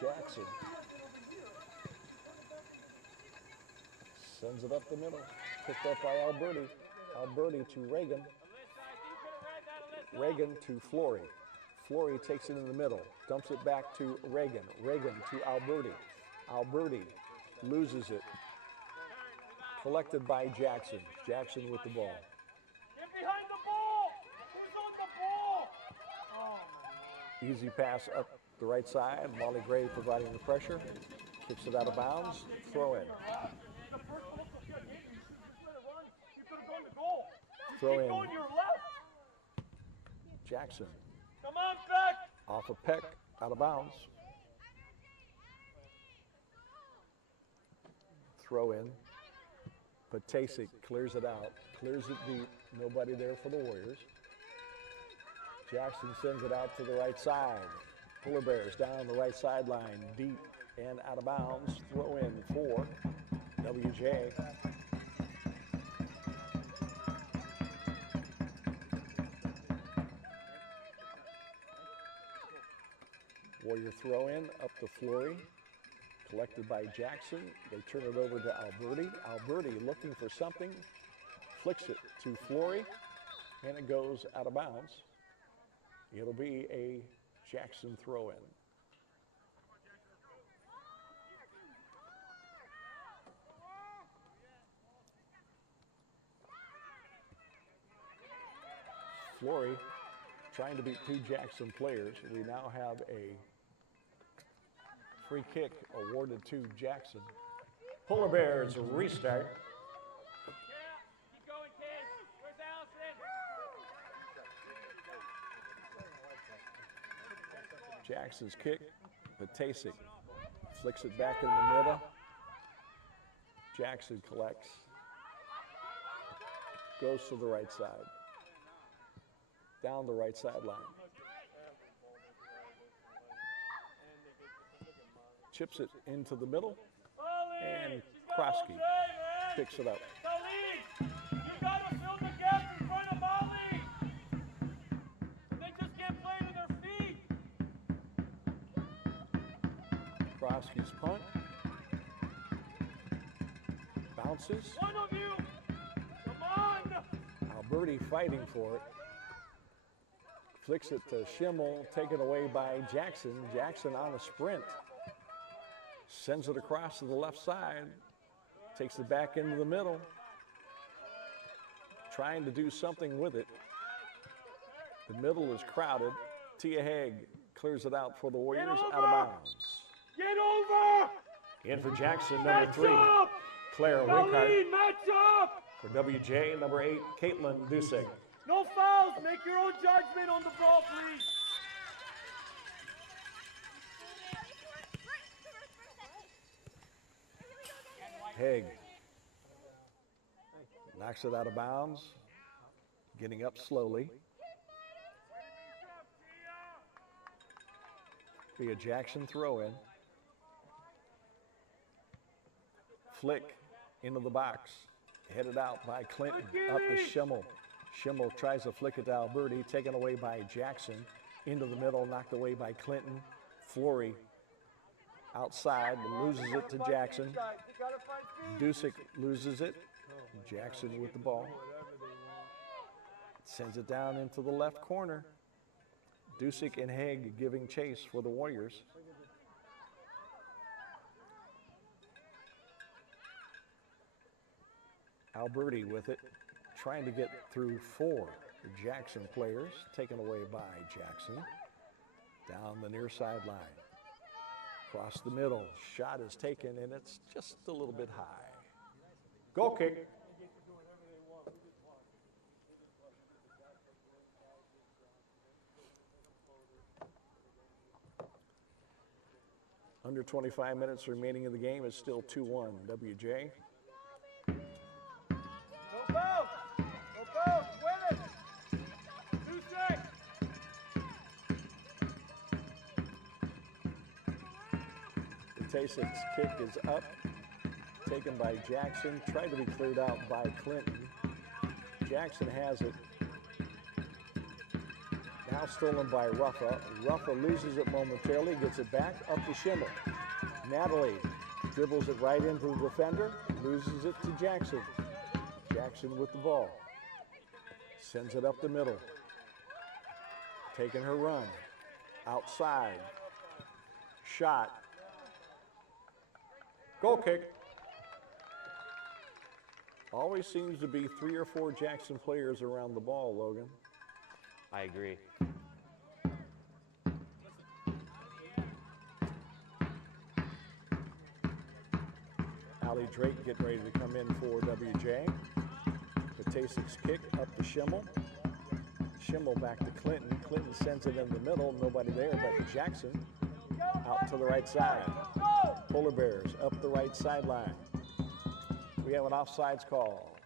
Jackson sends it up the middle. Picked up by Alberti. Alberti to Reagan. Reagan to Flory. Flory takes it in the middle, dumps it back to Reagan. Reagan to Alberti. Alberti loses it. Collected by Jackson. Jackson with the ball. Get behind the ball! Who's on the ball? Easy pass up the right side. Molly Gray providing the pressure. Kicks it out of bounds. Throw in. The first ball, Sophia hit you. You should just let it run. You could have gone to goal. Throw Keep in. going to your left. Jackson Come on, Beck. off a peck, out of bounds. Throw in. Patasic clears it out, clears it deep. Nobody there for the Warriors. Jackson sends it out to the right side. Polar Bears down the right sideline, deep and out of bounds. Throw in for WJ. Warrior throw in up to Flory. Collected by Jackson. They turn it over to Alberti. Alberti looking for something. Flicks it to Flory. And it goes out of bounds. It'll be a Jackson throw in. Flory trying to beat two Jackson players. We now have a free kick awarded to Jackson. Polar Bears restart. Keep going, kid. Where's Allison? Jackson's kick. Patasic flicks it back in the middle. Jackson collects. Goes to the right side. Down the right sideline. Chips it into the middle. And Krosky picks it up. Khalid, you gotta fill the gaps in front of Molly. They just can't play to their feet. Krosky's punt. Bounces. One of you. Come on. Alberti fighting for it. Flicks it to Schimmel, taken away by Jackson. Jackson on a sprint. Sends it across to the left side. Takes it back into the middle. Trying to do something with it. The middle is crowded. Tia Haig clears it out for the Warriors out of bounds. Get over. In for Jackson, number Match 3. up. Claire Winkart. Khalid, match up. For WJ, number 8, Caitlin Dusek. No fouls. Make your own judgment on the ball, please. Haig knocks it out of bounds. Getting up slowly. Be a Jackson throw in. Flick into the box. Headed out by Clinton. Up to Schimmel. Schimmel tries to flick it to Alberti. Taken away by Jackson. Into the middle. Knocked away by Clinton. Flory outside. Loses it to Jackson. Dusek loses it. Jackson with the ball. Sends it down into the left corner. Dusek and Haig giving chase for the Warriors. Alberti with it, trying to get through 4 Jackson players, taken away by Jackson. Down the near sideline. Across the middle, shot is taken, and it's just a little bit high. Goal kick. Under 25 minutes remaining in the game. Is still 2-1 WJ. No fouls. No fouls. Win it. Patasic's kick is up, taken by Jackson, tried to be cleared out by Clinton. Jackson has it. Now stolen by Ruffa. Ruffa loses it momentarily, gets it back up to Schimmel. Natalie dribbles it right into the defender, loses it to Jackson. Jackson with the ball. Sends it up the middle. Taking her run. Outside. Shot. Goal kick. Always seems to be 3 or 4 Jackson players around the ball, Logan. I agree. Allie Drake getting ready to come in for WJ. Patasic's kick up to Schimmel. Schimmel back to Clinton. Clinton sends it in the middle. Nobody there but Jackson. Out to the right side. Polar Bears up the right sideline. We have an offsides call.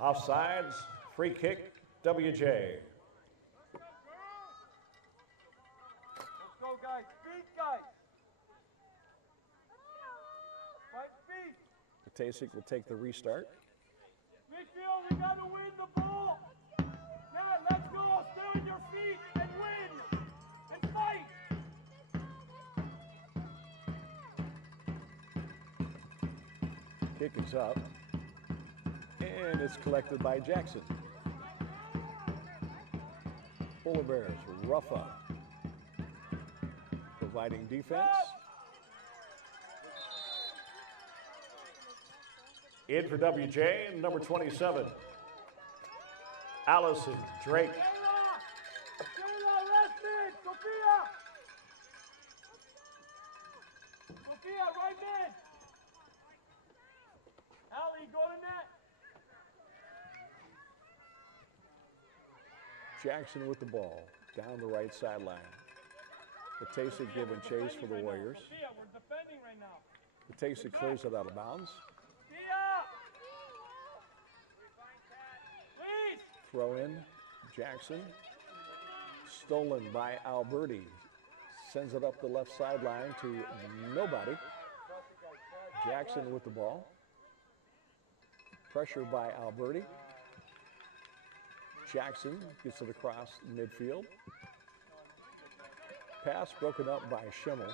Offsides, free kick, WJ. Let's go, guys. Speed, guys. 5 feet. Patasic will take the restart. Midfield, we got to win the ball. Matt, let's go. Stay on your feet and win. And fight. Kick is up. And it's collected by Jackson. Polar Bears, Ruffa. Providing defense. In for WJ, number 27. Allison Drake. Kayla, left mid. Sophia. Sophia, right mid. Allie, go to net. Jackson with the ball, down the right sideline. Patasic giving chase for the Warriors. Sophia, we're defending right now. Patasic clears it out of bounds. Please. Throw in, Jackson. Stolen by Alberti. Sends it up the left sideline to nobody. Jackson with the ball. Pressure by Alberti. Jackson gets it across midfield. Pass broken up by Schimmel.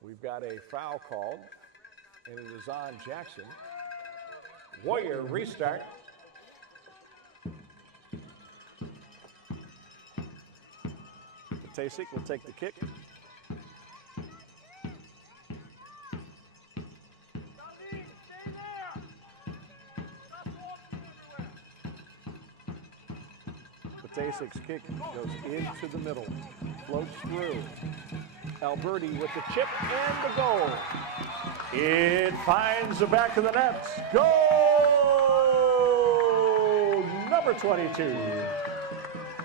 We've got a foul called, and it is on Jackson. Warrior restart. Patasic will take the kick. Patasic's kick goes into the middle, floats through. Alberti with the chip and the goal. It finds the back of the net. Goal! Number 22,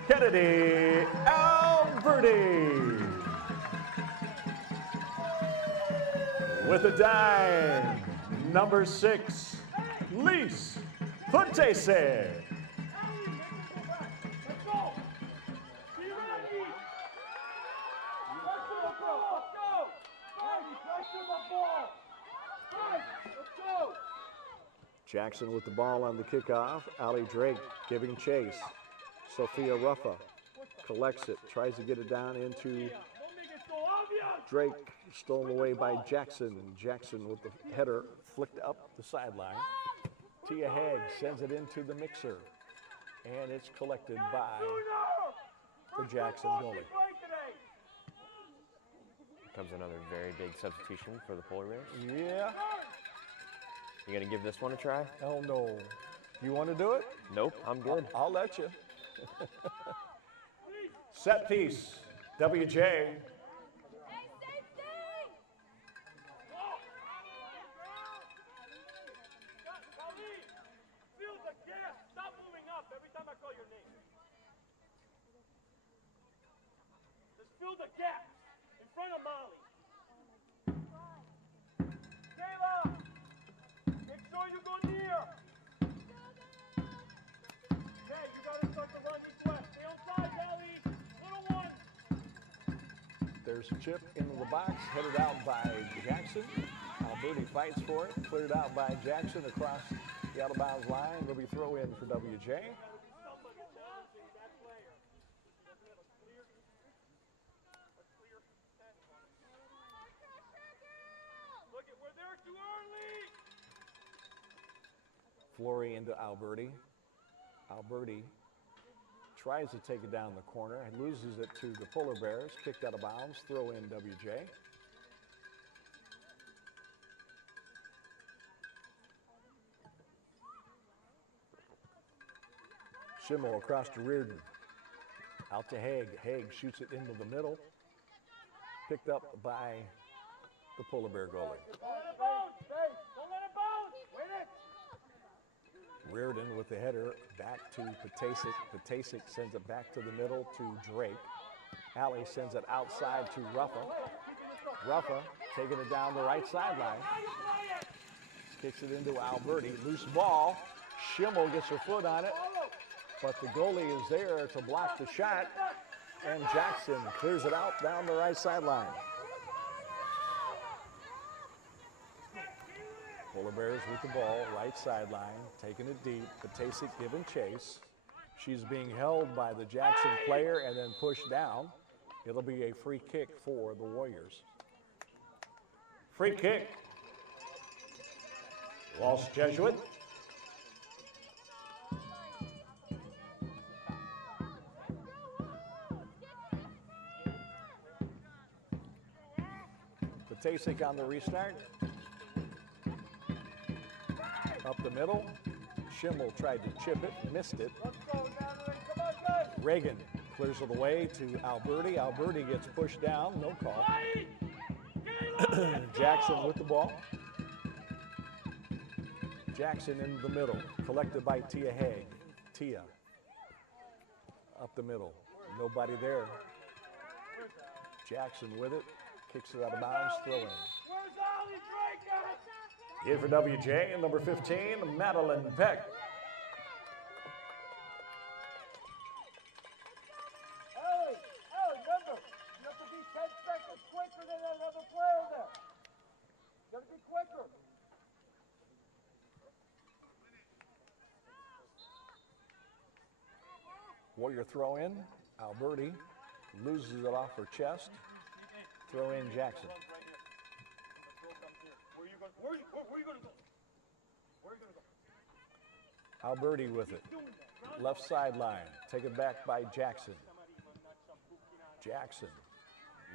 Kennedy Alberti. With a dime, number 6, Lise Patasic. Jackson with the ball on the kickoff. Allie Drake giving chase. Sophia Ruffa collects it, tries to get it down into Drake, stolen away by Jackson. Jackson with the header flicked up the sideline. Tia Haig sends it into the mixer, and it's collected by the Jackson goalie. Here comes another very big substitution for the Polar Bears. Yeah. You gonna give this one a try? Hell no. You want to do it? Nope, I'm good. I'll let you. Set piece, WJ. Fill the gap. Stop moving up every time I call your name. Just fill the gap in front of Molly. Kayla, make sure you go near. Okay, you gotta start to run this way. Stay on side, Molly. Little one. There's a chip into the box, headed out by Jackson. Alberti fights for it, cleared out by Jackson across the out-of-bounds line. It'll be throw in for WJ. Flory into Alberti. Alberti tries to take it down the corner and loses it to the Polar Bears. Kicked out of bounds, throw in WJ. Schimmel across to Reardon. Out to Haig. Haig shoots it into the middle. Picked up by the Polar Bear goalie. Reardon with the header back to Patasik. Patasik sends it back to the middle to Drake. Alley sends it outside to Ruffa. Ruffa taking it down the right sideline. Kicks it into Alberti. Loose ball. Schimmel gets her foot on it, but the goalie is there to block the shot, and Jackson clears it out down the right sideline. Polar Bears with the ball, right sideline, taking it deep. Patasik giving chase. She's being held by the Jackson player and then pushed down. It'll be a free kick for the Warriors. Free kick. Walsh Jesuit. Patasik on the restart. Up the middle. Schimmel tried to chip it, missed it. Reagan clears it away to Alberti. Alberti gets pushed down, no call. Jackson with the ball. Jackson in the middle, collected by Tia Haig. Tia up the middle, nobody there. Jackson with it, kicks it out of bounds, throw in. In for WJ, number 15, Madeline Peck. Ellie, remember, you have to be 10 seconds quicker than that other player there. You got to be quicker. Warrior throw in, Alberti loses it off her chest. Throw in Jackson. Where are you going to go? Where are you going to go? Alberti with it. Left sideline. Taken back by Jackson. Jackson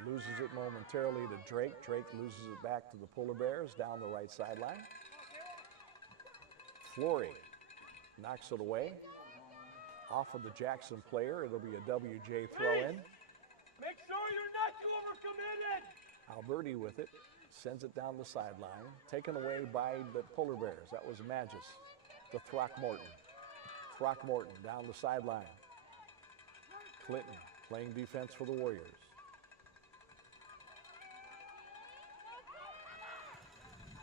loses it momentarily to Drake. Drake loses it back to the Polar Bears down the right sideline. Flory knocks it away. Off of the Jackson player. It'll be a WJ throw in. Make sure you're not too overcommitted. Alberti with it. Sends it down the sideline. Taken away by the Polar Bears. That was Magis to Throckmorton. Throckmorton down the sideline. Clinton playing defense for the Warriors.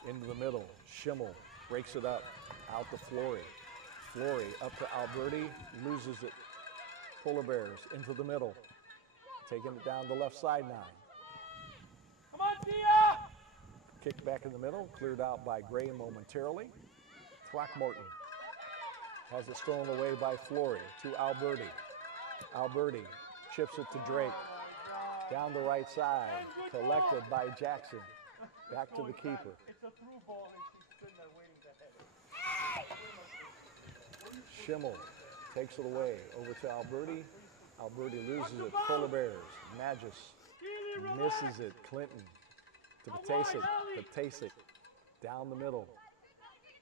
Into the middle. Schimmel breaks it up. Out to Flory. Flory up to Alberti. Loses it. Polar Bears into the middle. Taking it down the left side now. Come on, Tia! Kicked back in the middle, cleared out by Gray momentarily. Throckmorton has it stolen away by Flory to Alberti. Alberti chips it to Drake. Down the right side, collected by Jackson. Back to the keeper. It's a through ball and she's sitting there waiting to hit it. Schimmel takes it away over to Alberti. Alberti loses it. Polar Bears. Magis misses it. Clinton to Patasik. Patasik down the middle.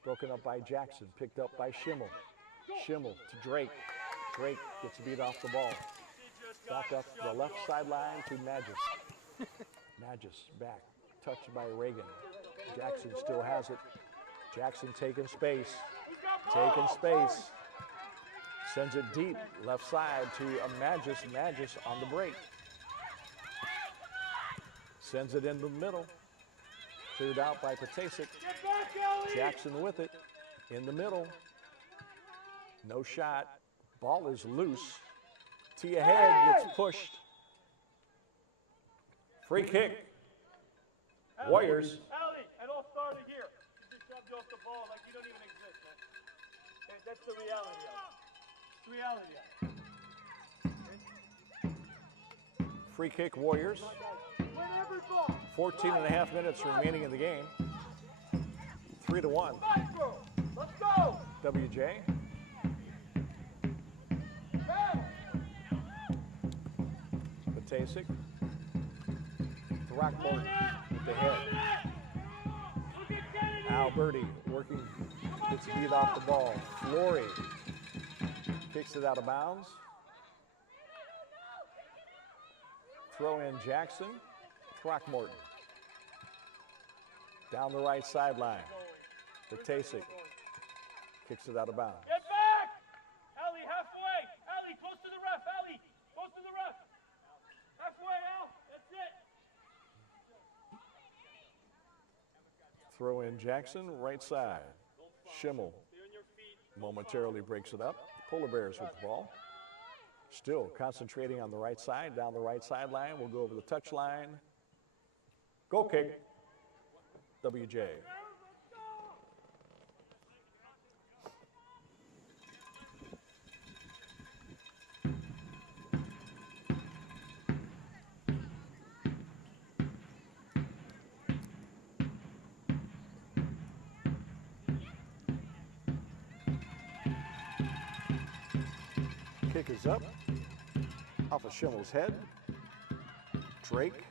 Broken up by Jackson. Picked up by Schimmel. Schimmel to Drake. Drake gets beat off the ball. Back up the left sideline to Magis. Magis back. Touched by Reagan. Jackson still has it. Jackson taking space. Taking space. Sends it deep. Left side to a Magis. Magis on the break. Sends it into the middle. Cleared out by Patasik. Jackson with it. In the middle. No shot. Ball is loose. Tia Haig gets pushed. Free kick. Warriors. Allie, it all started here. You just shoved off the ball like you don't even exist, man. Okay, that's the reality of it. It's the reality of it. Free kick, Warriors. Win every ball. 14 and a half minutes remaining in the game. 3-1. Fight, bro. Let's go. WJ. Patasic. Throckmorton with the head. Alberti working, gets beat off the ball. Flory kicks it out of bounds. Throw in Jackson. Throckmorton. Down the right sideline. Patasic kicks it out of bounds. Get back. Allie, halfway. Allie, close to the ref. Allie, close to the ref. Halfway, Al. That's it. Throw in Jackson, right side. Schimmel momentarily breaks it up. Polar Bears with the ball. Still concentrating on the right side, down the right sideline. We'll go over the touch line. Goal kick. WJ. Kick is up, off of Schimmel's head. Drake,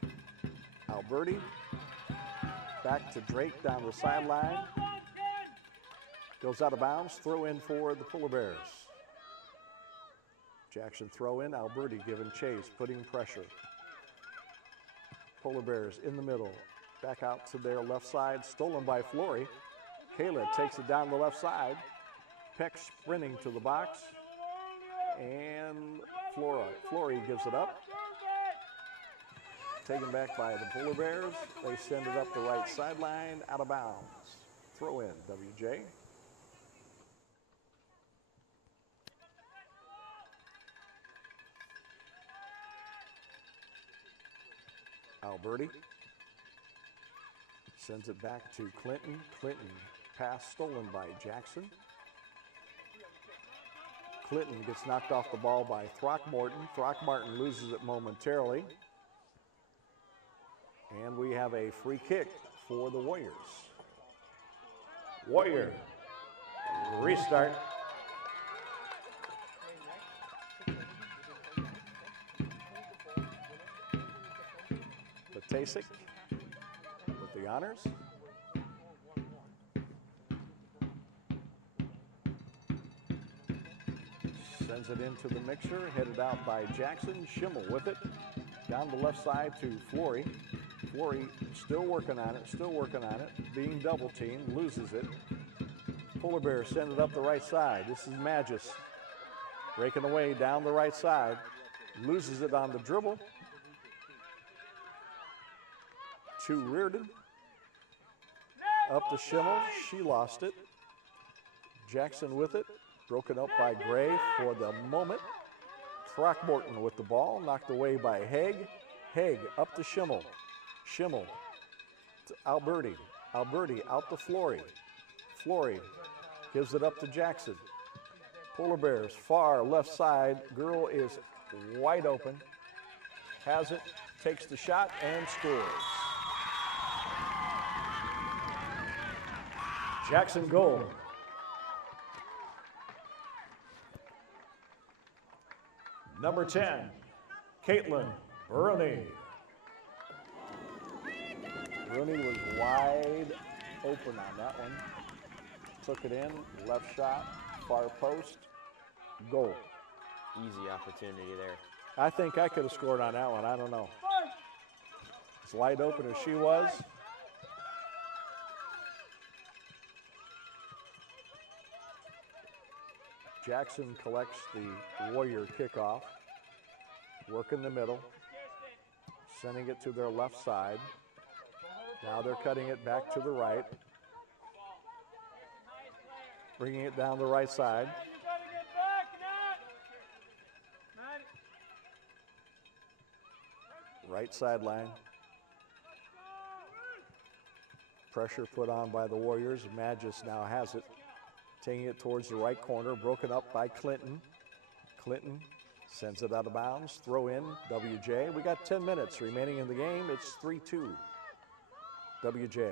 Alberti, back to Drake down the sideline. Goes out of bounds, throw in for the Polar Bears. Jackson throw in, Alberti giving chase, putting pressure. Polar Bears in the middle, back out to their left side, stolen by Flory. Kayla takes it down the left side. Peck sprinting to the box. And Flory gives it up. Taken back by the Polar Bears. They send it up the right sideline, out of bounds. Throw in, WJ. Alberti sends it back to Clinton. Clinton, pass stolen by Jackson. Clinton gets knocked off the ball by Throckmorton. Throckmorton loses it momentarily. And we have a free kick for the Warriors. Warrior, restart. Patasic with the honors. Sends it into the mixer, headed out by Jackson. Schimmel with it. Down the left side to Flory. Flory still working on it, being double teamed, loses it. Polar Bears send it up the right side. This is Magis. Breaking away down the right side. Loses it on the dribble. To Reardon. Up to Schimmel. She lost it. Jackson with it. Broken up by Gray for the moment. Throckmorton with the ball, knocked away by Haig. Haig up to Schimmel. Schimmel to Alberti. Alberti out to Flory. Flory gives it up to Jackson. Polar Bears far left side. Girl is wide open. Has it, takes the shot and scores. Jackson goal. Number 10, Caitlin Rooney. Rooney was wide open on that one. Took it in, left shot, far post, goal. Easy opportunity there. I think I could have scored on that one, I don't know. As wide open as she was. Jackson collects the Warrior kickoff. Work in the middle. Sending it to their left side. Now they're cutting it back to the right. Bringing it down the right side. Right sideline. Pressure put on by the Warriors. Magis now has it. Taking it towards the right corner. Broken up by Clinton. Clinton sends it out of bounds. Throw in, WJ. We got 10 minutes remaining in the game. It's 3-2. WJ.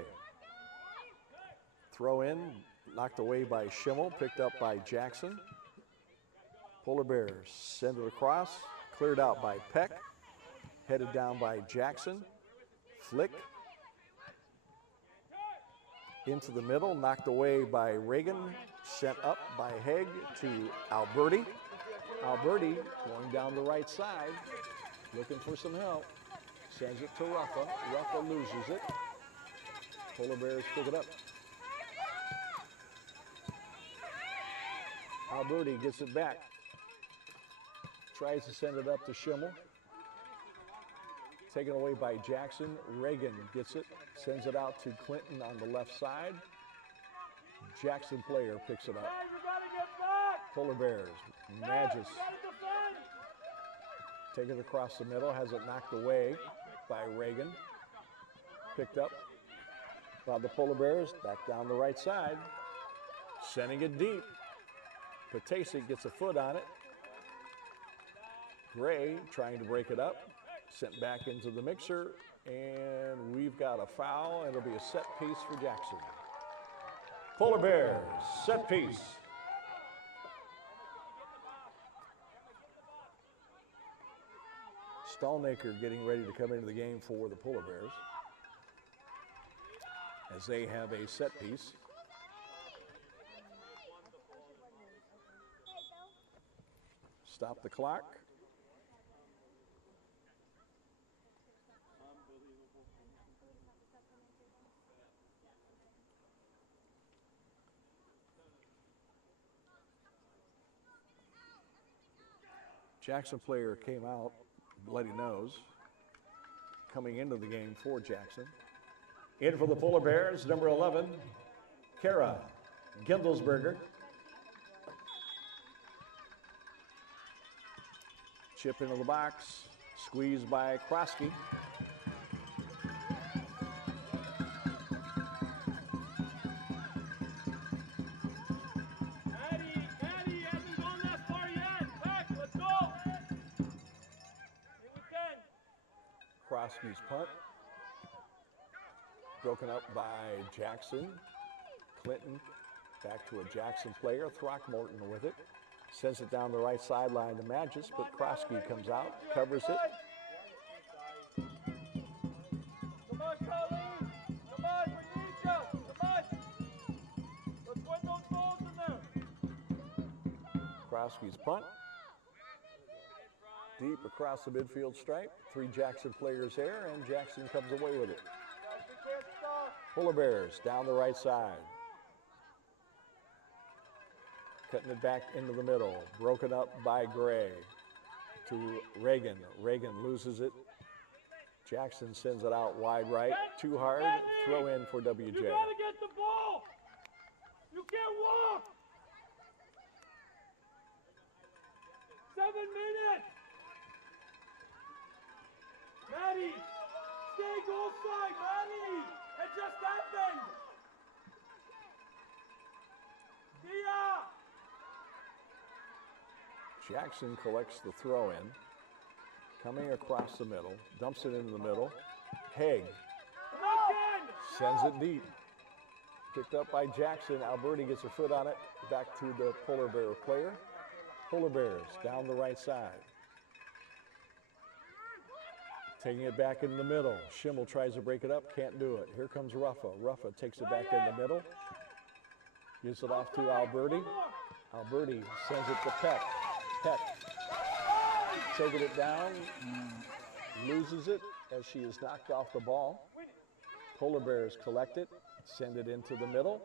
Throw in, knocked away by Schimmel. Picked up by Jackson. Polar Bears send it across. Cleared out by Peck. Headed down by Jackson. Flick. Into the middle, knocked away by Reagan. Sent up by Haig to Alberti. Alberti going down the right side, looking for some help. Sends it to Ruffa. Ruffa loses it. Polar Bears pick it up. Alberti gets it back. Tries to send it up to Schimmel. Taken away by Jackson. Reagan gets it. Sends it out to Clinton on the left side. Jackson player picks it up. Polar Bears. Magis. Take it across the middle. Has it knocked away by Reagan. Picked up by the Polar Bears. Back down the right side. Sending it deep. Patasic gets a foot on it. Gray trying to break it up. Sent back into the mixer. And we've got a foul. It'll be a set piece for Jackson. Polar Bears, set piece. Stallnaker getting ready to come into the game for the Polar Bears as they have a set piece. Stop the clock. Jackson player came out, bloody nose, coming into the game for Jackson. In for the Polar Bears, number 11, Kara Gendelsberger. Chip into the box, squeezed by Krosky. Krosky's punt. Broken up by Jackson. Clinton back to a Jackson player. Throckmorton with it. Sends it down the right sideline to Magis, but Krosky comes out, covers it. Come on, Colleen. Come on, we need you. Come on. Let's win those balls in there. Krosky's punt. Deep across the midfield stripe. 3 Jackson players there, and Jackson comes away with it. Polar Bears down the right side. Cutting it back into the middle. Broken up by Gray to Reagan. Reagan loses it. Jackson sends it out wide right. Too hard. Throw in for WJ. You gotta get the ball. You can't walk. 7 minutes. Maddie, stay goal side, Maddie. It's just that thing. Dia. Jackson collects the throw in. Coming across the middle. Dumps it into the middle. Haig sends it deep. Picked up by Jackson. Alberti gets a foot on it. Back to the Polar Bear player. Polar Bears down the right side. Taking it back in the middle. Schimmel tries to break it up. Can't do it. Here comes Ruffa. Ruffa takes it back in the middle. Gives it off to Alberti. Alberti sends it to Peck. Peck taking it down. Loses it as she is knocked off the ball. Polar Bears collect it. Send it into the middle.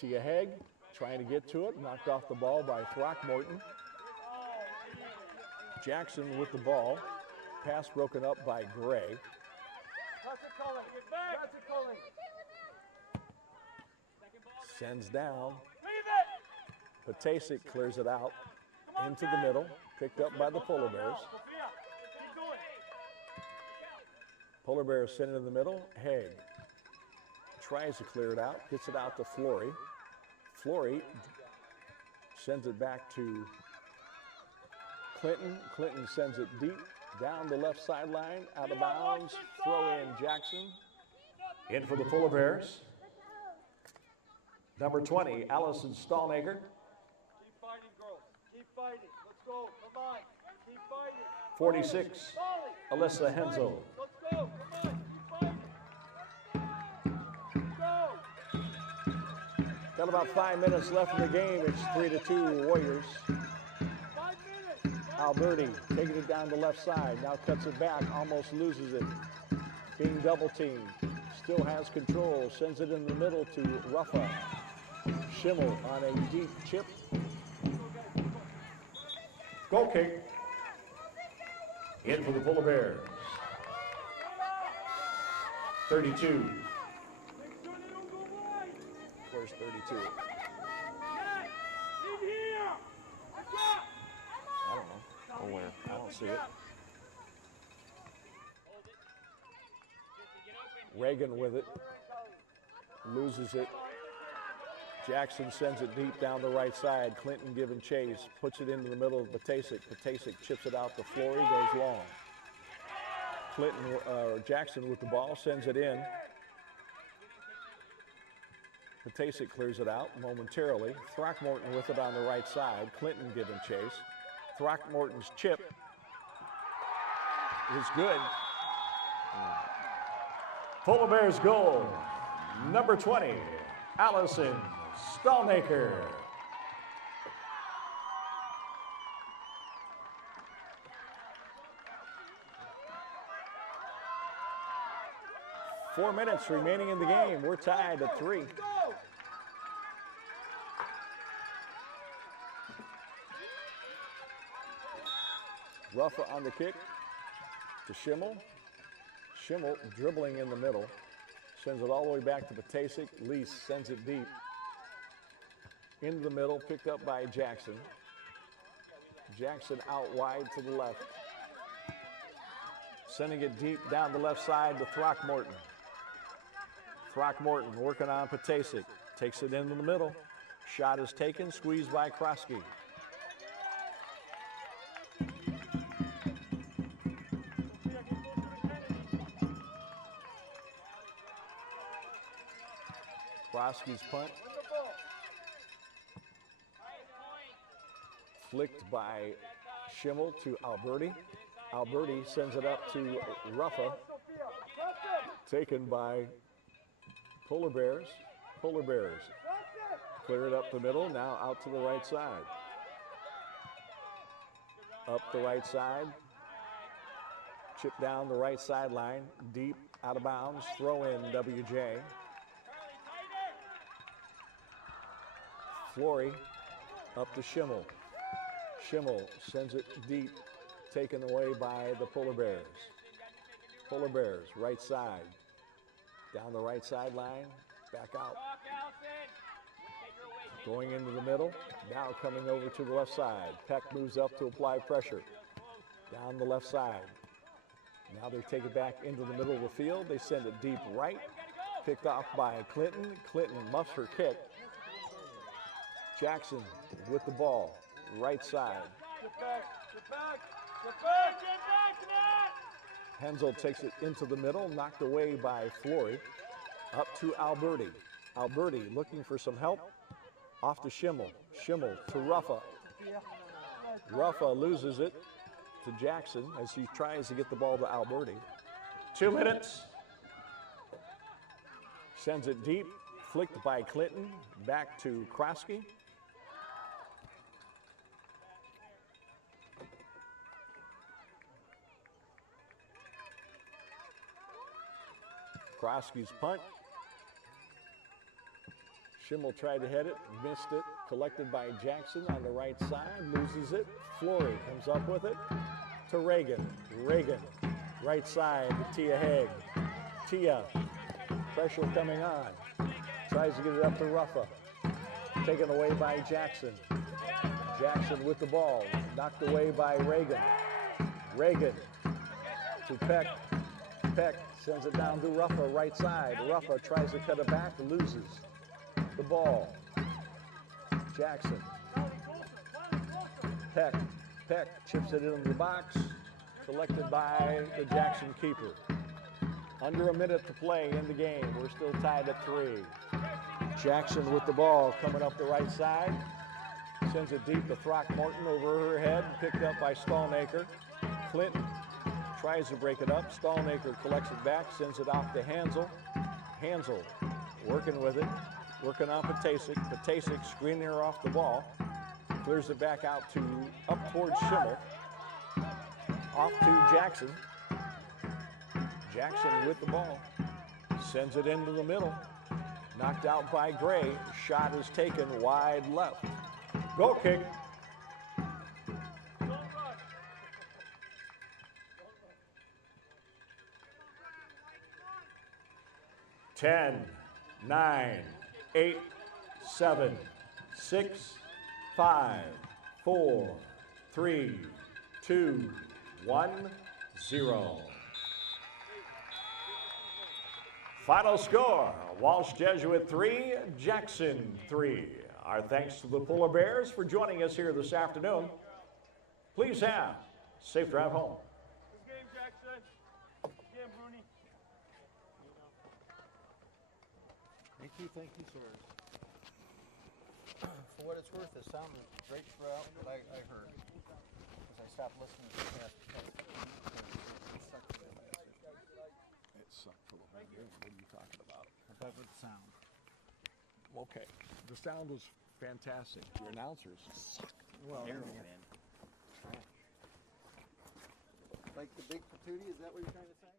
Tia Haig trying to get to it. Knocked off the ball by Throckmorton. Jackson with the ball. Pass broken up by Gray. Sends down. Patasic clears it out into the middle. Picked up by the Polar Bears. Polar Bears send it in the middle. Haig tries to clear it out, gets it out to Flory. Flory sends it back to Clinton. Clinton sends it deep down the left sideline, out of bounds. Throw in Jackson. In for the Fuller Bears, number 20, Allison Stallnaker. Keep fighting, girls. Keep fighting. Let's go. Come on. Keep fighting. 46, Alyssa Hensel. Let's go. Come on. Keep fighting. Go. Got about 5 minutes left in the game. It's 3-2 Warriors. 5 minutes. Alberti taking it down the left side. Now cuts it back. Almost loses it. Being double teamed. Still has control. Sends it in the middle to Ruffa. Schimmel on a deep chip. Goal kick. In for the Fuller Bears, 32. Make sure they don't go wide. Where's 32? Yes. In here. What's up? I don't know. Oh, where? I don't see it. Reagan with it. Loses it. Jackson sends it deep down the right side. Clinton giving chase. Puts it into the middle of Patasic. Patasic chips it out to Flory. Goes long. Jackson with the ball. Sends it in. Patasic clears it out momentarily. Throckmorton with it on the right side. Clinton giving chase. Throckmorton's chip is good. Fuller Bears goal, number 20, Allison Stallnaker. Four minutes remaining in the game. We're tied at 3. Let's go. Ruffa on the kick to Schimmel. Schimmel dribbling in the middle. Sends it all the way back to Patasic. Lease sends it deep. Into the middle, picked up by Jackson. Jackson out wide to the left. Sending it deep down the left side to Throckmorton. Throckmorton working on Patasic. Takes it into the middle. Shot is taken, squeezed by Krosky. Krosky's punt. Flicked by Schimmel to Alberti. Alberti sends it up to Ruffa. Taken by Polar Bears. Polar Bears clear it up the middle, now out to the right side. Up the right side. Chip down the right sideline, deep, out of bounds, throw in WJ. Flory up to Schimmel. Schimmel sends it deep, taken away by the Polar Bears. Polar Bears, right side. Down the right sideline, back out. Going into the middle, now coming over to the left side. Peck moves up to apply pressure. Down the left side. Now they take it back into the middle of the field. They send it deep right. Picked off by Clinton. Clinton muffs her kick. Jackson with the ball, right side. Get back. Get back. Get back. Get back. Get back. Hensel takes it into the middle, knocked away by Flory. Up to Alberti. Alberti looking for some help. Off to Schimmel. Schimmel to Ruffa. Ruffa loses it to Jackson as he tries to get the ball to Alberti. 2 minutes. Sends it deep, flicked by Clinton, back to Krosky. Krosky's punt. Schimmel tried to head it, missed it. Collected by Jackson on the right side, loses it. Flory comes up with it to Reagan. Reagan, right side to Tia Haig. Tia, pressure coming on. Tries to get it up to Ruffa. Taken away by Jackson. Jackson with the ball, knocked away by Reagan. Reagan to Peck. Peck sends it down to Ruffa, right side. Ruffa tries to cut it back, loses the ball. Jackson. Peck chips it into the box, collected by the Jackson keeper. Under a minute to play in the game. We're still tied at 3. Jackson with the ball coming up the right side. Sends it deep to Throckmorton over her head, picked up by Stallnaker. Clinton tries to break it up. Stallnaker collects it back, sends it off to Hansel. Hansel working with it, working on Patasek. Patasek screening her off the ball. Clears it back out to up towards Schimmel. Off to Jackson. Jackson with the ball. Sends it into the middle. Knocked out by Gray. Shot is taken wide left. Goal kick. Ten, 9, 8, 7, 6, 5, 4, 3, 2, 1, 0. Final score, Walsh Jesuit 3, Jackson 3. Our thanks to the Polar Bears for joining us here this afternoon. Please have a safe drive home. Good game, Jackson. Good game, Bruni. Thank you, sir. For what it's worth, it sounded great throughout, but I heard. Because I stopped listening to the past. It sucked for the whole game. What are you talking about? I thought with the sound. Okay, the sound was fantastic. Your announcers suck. Well, like the big patootie, is that what you're trying to say?